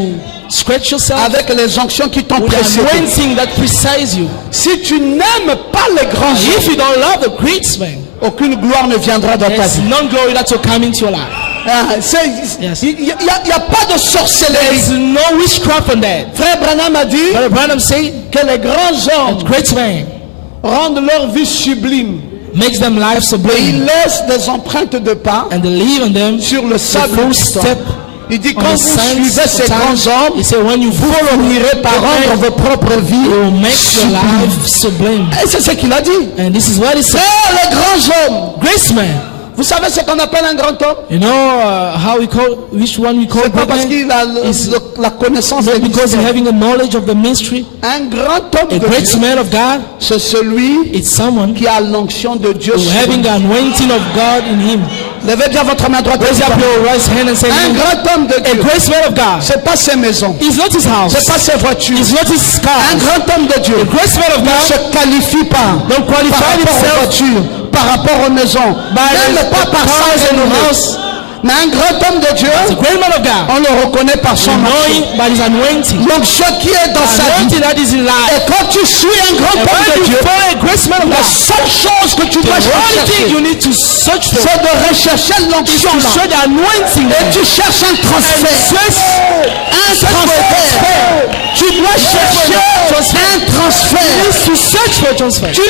scratch yourself avec les onctions qui t'ont with the précédé. anointing that precedes you. Si tu n'aimes pas les grands If hommes, you don't love the great man, aucune gloire ne viendra dans ta there's vie. none glory that will come into your life. Ah, Yes. Il n'y a pas de sorcellerie. There's no witchcraft on that. Frère Branham a dit Brother Branham said, que les grands hommes great man rendent leur vie sublime makes them life et ils sublime, laissent des empreintes de pas and they leave on them sur le the sable full du step temps. Il dit on quand the vous signs suivez of ces time. grands hommes, He said, when you vous follow finirez par rendre vos propres it vies will make your sublimes. life sublime. Et c'est ce qu'il a dit. And this is what he said. Les grands hommes. Grace man. Vous savez ce qu'on appelle un grand homme? You know how we call, which one we call C'est pas great parce man? qu'il a la connaissance Not des because he's mystères. having a knowledge of the mystery. Un grand homme A de great Dieu, man of God, c'est celui it's someone qui a l'onction de Dieu who sur having lui. the anointing of God in him. Levez bien votre main droite. Raise up your right hand and say, Un grand homme de a Dieu, great man of God. c'est pas ses maisons, It's not his house. c'est pas ses voitures. It's not his Un car. grand homme de Dieu A great man of ne God se qualifie pas don't par qualify rapport aux himself voitures, par rapport aux maisons, même the pas par cars sa in the renommée. house. Mais un grand homme de Dieu, A great man of God. on le reconnaît par son Know marché. him by his anointing. Donc ce qui est dans sa vie, Anointing that is in life. et quand tu suis un grand And homme de when you Dieu, follow a great man of la God, seule chose que tu the dois only thing chercher, you need to search for c'est de rechercher l'onction to là. show the anointing. Et tu cherches un transfert. Un transfert. Tu dois chercher un transfert. To search for a transfer. Tu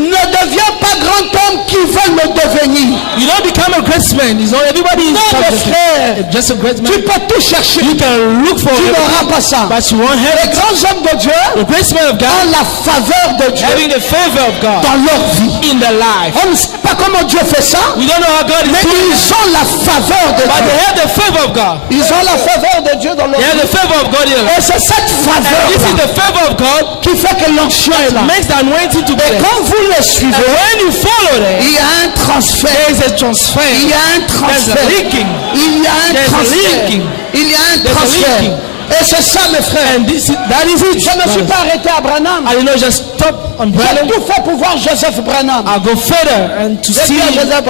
ne deviens pas grand homme qui veut le devenir. You don't become a great man. It's not everybody is Non, mon frère. just a great Tu man. peux tout chercher. You can look for Tu it, n'auras pas ça. but you won't have Les it. grands hommes de Dieu The great man of ont God la faveur de Dieu having the favor of God dans leur vie. in their life. On ne sait pas comment Dieu fait ça, We don't know how God mais is doing it, ils ont la faveur de but Dieu. they have the favor of God. Ils ont la faveur de Dieu dans leur They have vie. the favor of God in their life. Et c'est cette And faveur this is the favor of God qui fait que l'onction est là. makes the anointing to be Et there. quand vous le And suivez, when you follow them, il y a un transfert. there is a transfer. Il y a un There's a transfert. linking. Il y a un There's a transfert. linking. Il y a un There's a transfert. linking. Et c'est ça, mes frères. And that is it. Je ne me suis pas arrêté à Branham. I did not just stop on J'ai Branham. tout fait pour voir Joseph Branham. I go further and to see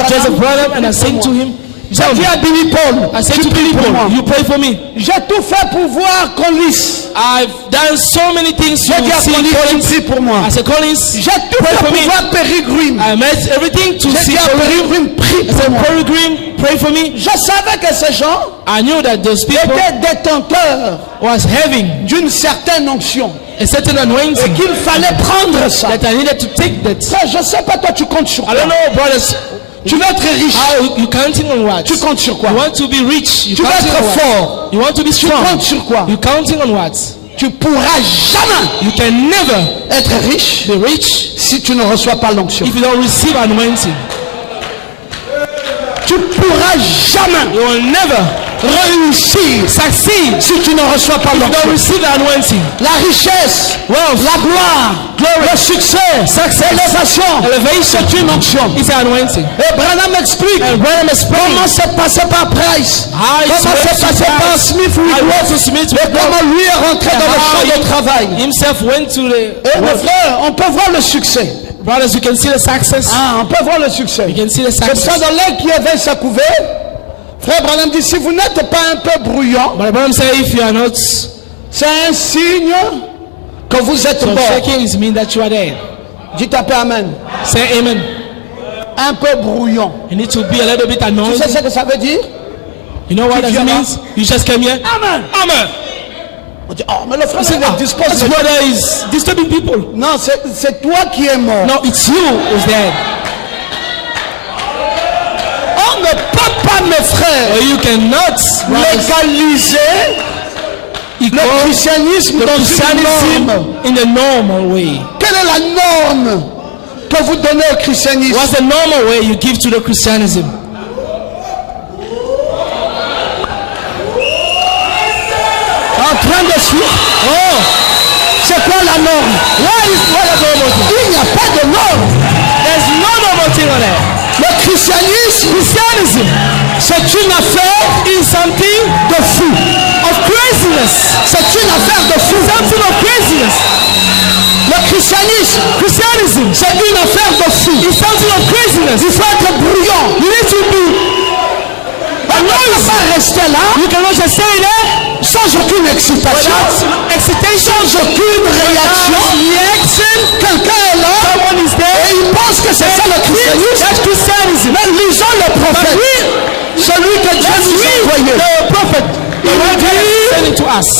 Joseph Branham, and I sing to him. J'ai dit à Billy Paul, I said to Billy Paul, you pray for me. j'ai tout fait pour voir Collins. I've done so many things J'ai dit à to see Collins, Collins. prie pour moi. I said, Collins, J'ai tout fait pour voir Perry Green. I made everything to J'ai see dit à Perry Green, prie I pour said, moi. Perry Green, pray for me. Je savais que ces gens I knew that those people étaient détenteurs was having d'une certaine onction. a certain Et anointing qu'il fallait prendre ça. that I needed to take that. Frère, je ne sais pas, toi tu comptes sur I quoi. don't know, brothers. Tu veux être riche. How you counting on what? Tu comptes sur quoi? You want to be rich. You Tu veux counting être on what? fort. You want to be Tu strong. comptes sur quoi? You counting on what? Tu pourras jamais You can never être riche be rich si tu ne reçois pas l'onction. if you don't receive anointing. Tu pourras jamais You will never réussir succeed si tu ne reçois pas if you don't l'onction. receive the anointing. La richesse, Wealth, la gloire, le succès, l'élévation, elevation, c'est une onction. it's an anointing. Et Branham explique And Branham explained comment c'est passé par Price, how it's comment c'est passé par Smith how Wigglesworth, to Smith et comment lui est rentré dans le champ de travail. himself went to the Et mes frères, on peut voir le succès. brothers. You can see the success. Ah, on peut voir le succès. You can see the C'est ça success. dans l'air qui avait sa couvée. Frère Branham dit, si vous n'êtes pas un peu bruyant, But Branham said, if you are not c'est un signe que vous êtes so mort. shaking, it means that you are dead. Dites un peu amen. Say amen. Un peu brouillon. You need to be a little bit Tu sais anointed. ce que ça veut dire? You know what that viens là. means? You just came here. Amen. Amen. On dit, oh, mais le frère You say, il dispose this de... brother is disturbing people. Non, c'est toi qui es mort. No, it's you who's dead. On ne peut pas, mes frères, Or you cannot légaliser le christianisme dans une norme. in a normal way. Quelle est la norme que vous donnez au christianisme? What's the normal way you give to the Christianism? En train de suivre. Oh, C'est quoi la norme? what is the normal thing? Il n'y a pas de norme. There's no normal thing on there. Le christianisme, c'est une affaire Is something de fou. of craziness. C'est une affaire de fou. Something of craziness. Le christianisme, c'est une affaire de fou. It's something of craziness. Il faut être bruyant. You need to be. On ne peut pas rester là You cannot just stay there sans aucune excitation, without excitation. sans aucune réaction. Reaction. Quelqu'un est là Someone is et there. il pense que c'est ça le christianisme. That's Christianism. Mais lisons le prophèt, celui que Dieu nous a envoyé. The prophet, the one God is sending to us,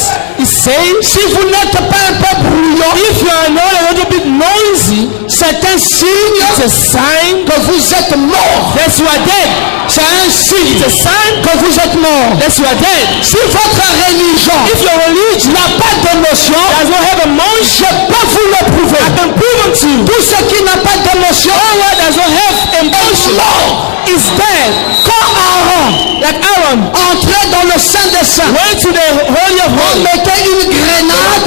is saying, Si vous n'êtes pas un peu bruyant, if you are not a little bit noisy, c'est un signe it's a sign que vous êtes mort. that you are dead. C'est un signe It's a sign que vous êtes mort. that you are dead. Si votre religion If your religion n'a pas d'émotion, does not have emotion, je peux vous le prouver. I can prove it to you. Tout ce qui n'a pas d'émotion What does not have est emotion mort. is dead. Quand Aaron Like Aaron entrait dans le Saint des Saints, went to the Holy of on Holies mettait une grenade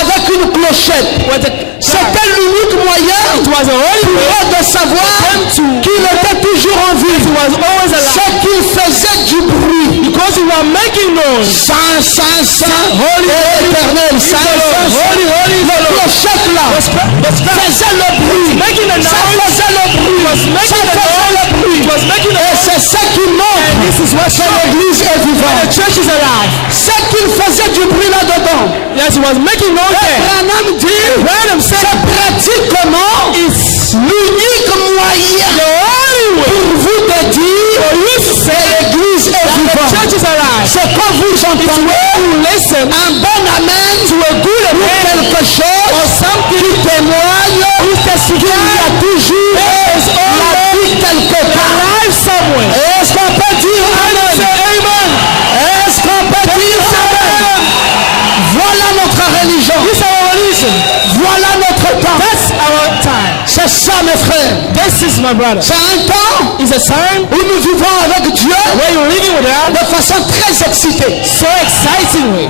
avec une clochette. with a C'était l'unique moyen It was a holy pour way eux de savoir to qu'il était toujours en vie. He was always alive C'est qu'il faisait du bruit. because he was making noise. Saint, Saint, Saint, Holy, et éternel. Saint, Saint, Holy, holy, la clochette là faisait le bruit. making a Ça noise. faisait le bruit. Was Ça making a faisait le noise. bruit. Was making a Et noise. c'est ce qui montre que l'église est The vivante. church is alive. C'est qu'il faisait du bruit là-dedans. Yes, he was making noise Et there. Branham dit, Branham said, c'est pratiquement l'unique moyen pour vous de dire que l'église est the vivante. church is alive. C'est quand vous entendez un bon amen ou quelque chose qui témoigne qu'il y a toujours la vie quelque part. Est-ce qu'on peut dire amen? Est-ce qu'on peut dire amen? Voilà notre religion. Voilà notre temps. That's our time. C'est ça, mes frères. This is my brother. C'est un temps It's a time où nous vivons avec Dieu where you're living with God de façon très excitée. so exciting way.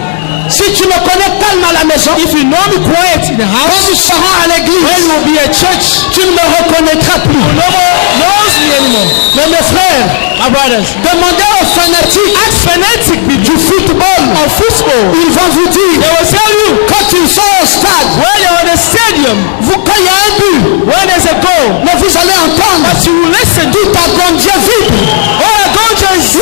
Si tu me connais calme à la maison, If you know me quiet in the quand house, nous serons à l'église, when you will be at church, tu ne me reconnaîtras plus. no more knows me anymore. Mais mes frères, My brothers, demandez aux fanatiques ask fanatic people du football. of football. Ils vont vous dire, They will tell you quand ils sont au stade, when you're in the stadium, quand il y a un but, when there's a goal, mais vous allez entendre but you will listen. tout à Gondia vibre. Oh, the goal just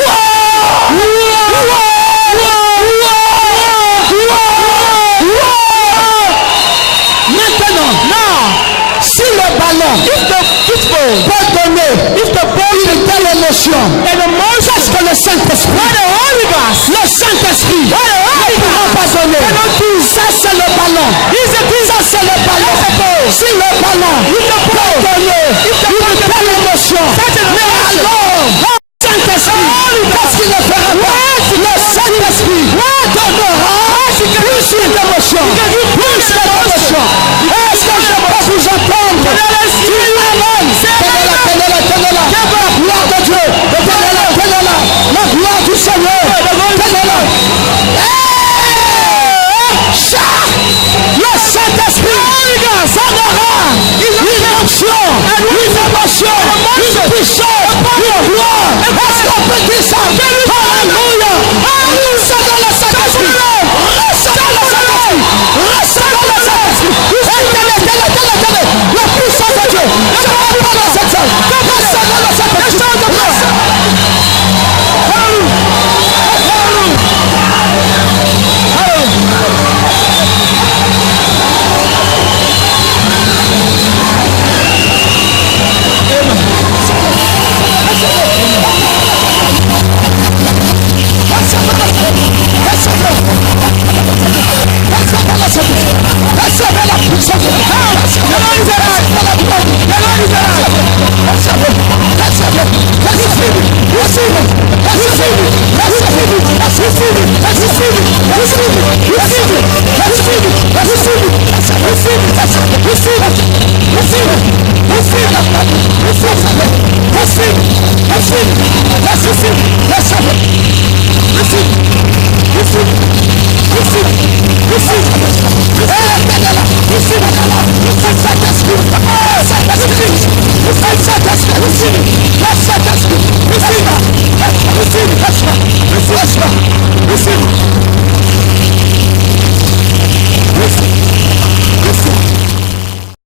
Maintenant, now. si le ballon If the football, peut donner une telle émotion, and the motion, parce que le Saint-Esprit, why the Holy Ghost, le Saint-Esprit why the Holy ne pourra Ghost, pas donner. Ça c'est le ballon. Ça c'est le ballon. Si le ballon peut donner une telle émotion, mais alors Saint-Esprit, qu'est-ce qu'il ne fera pas? Le Saint-Esprit donnera plus d'émotion. Plus d'émotion. Est-ce que je peux vous entendre? Tenez-la. La gloire de Dieu. Tenez-la. La gloire du Seigneur. Tenez-la. Le Saint-Esprit donnera une onction, une émotion, une puissance, une gloire. Est-ce qu'on peut dire ça? Alléluia. Recevez le Saint-Esprit. Recevez le Saint-Esprit. Recevez le Saint-Esprit. Tenez. La puissance de Dieu. Je ne peux pas dans cette salle. Recevez le Saint-Esprit. Receive.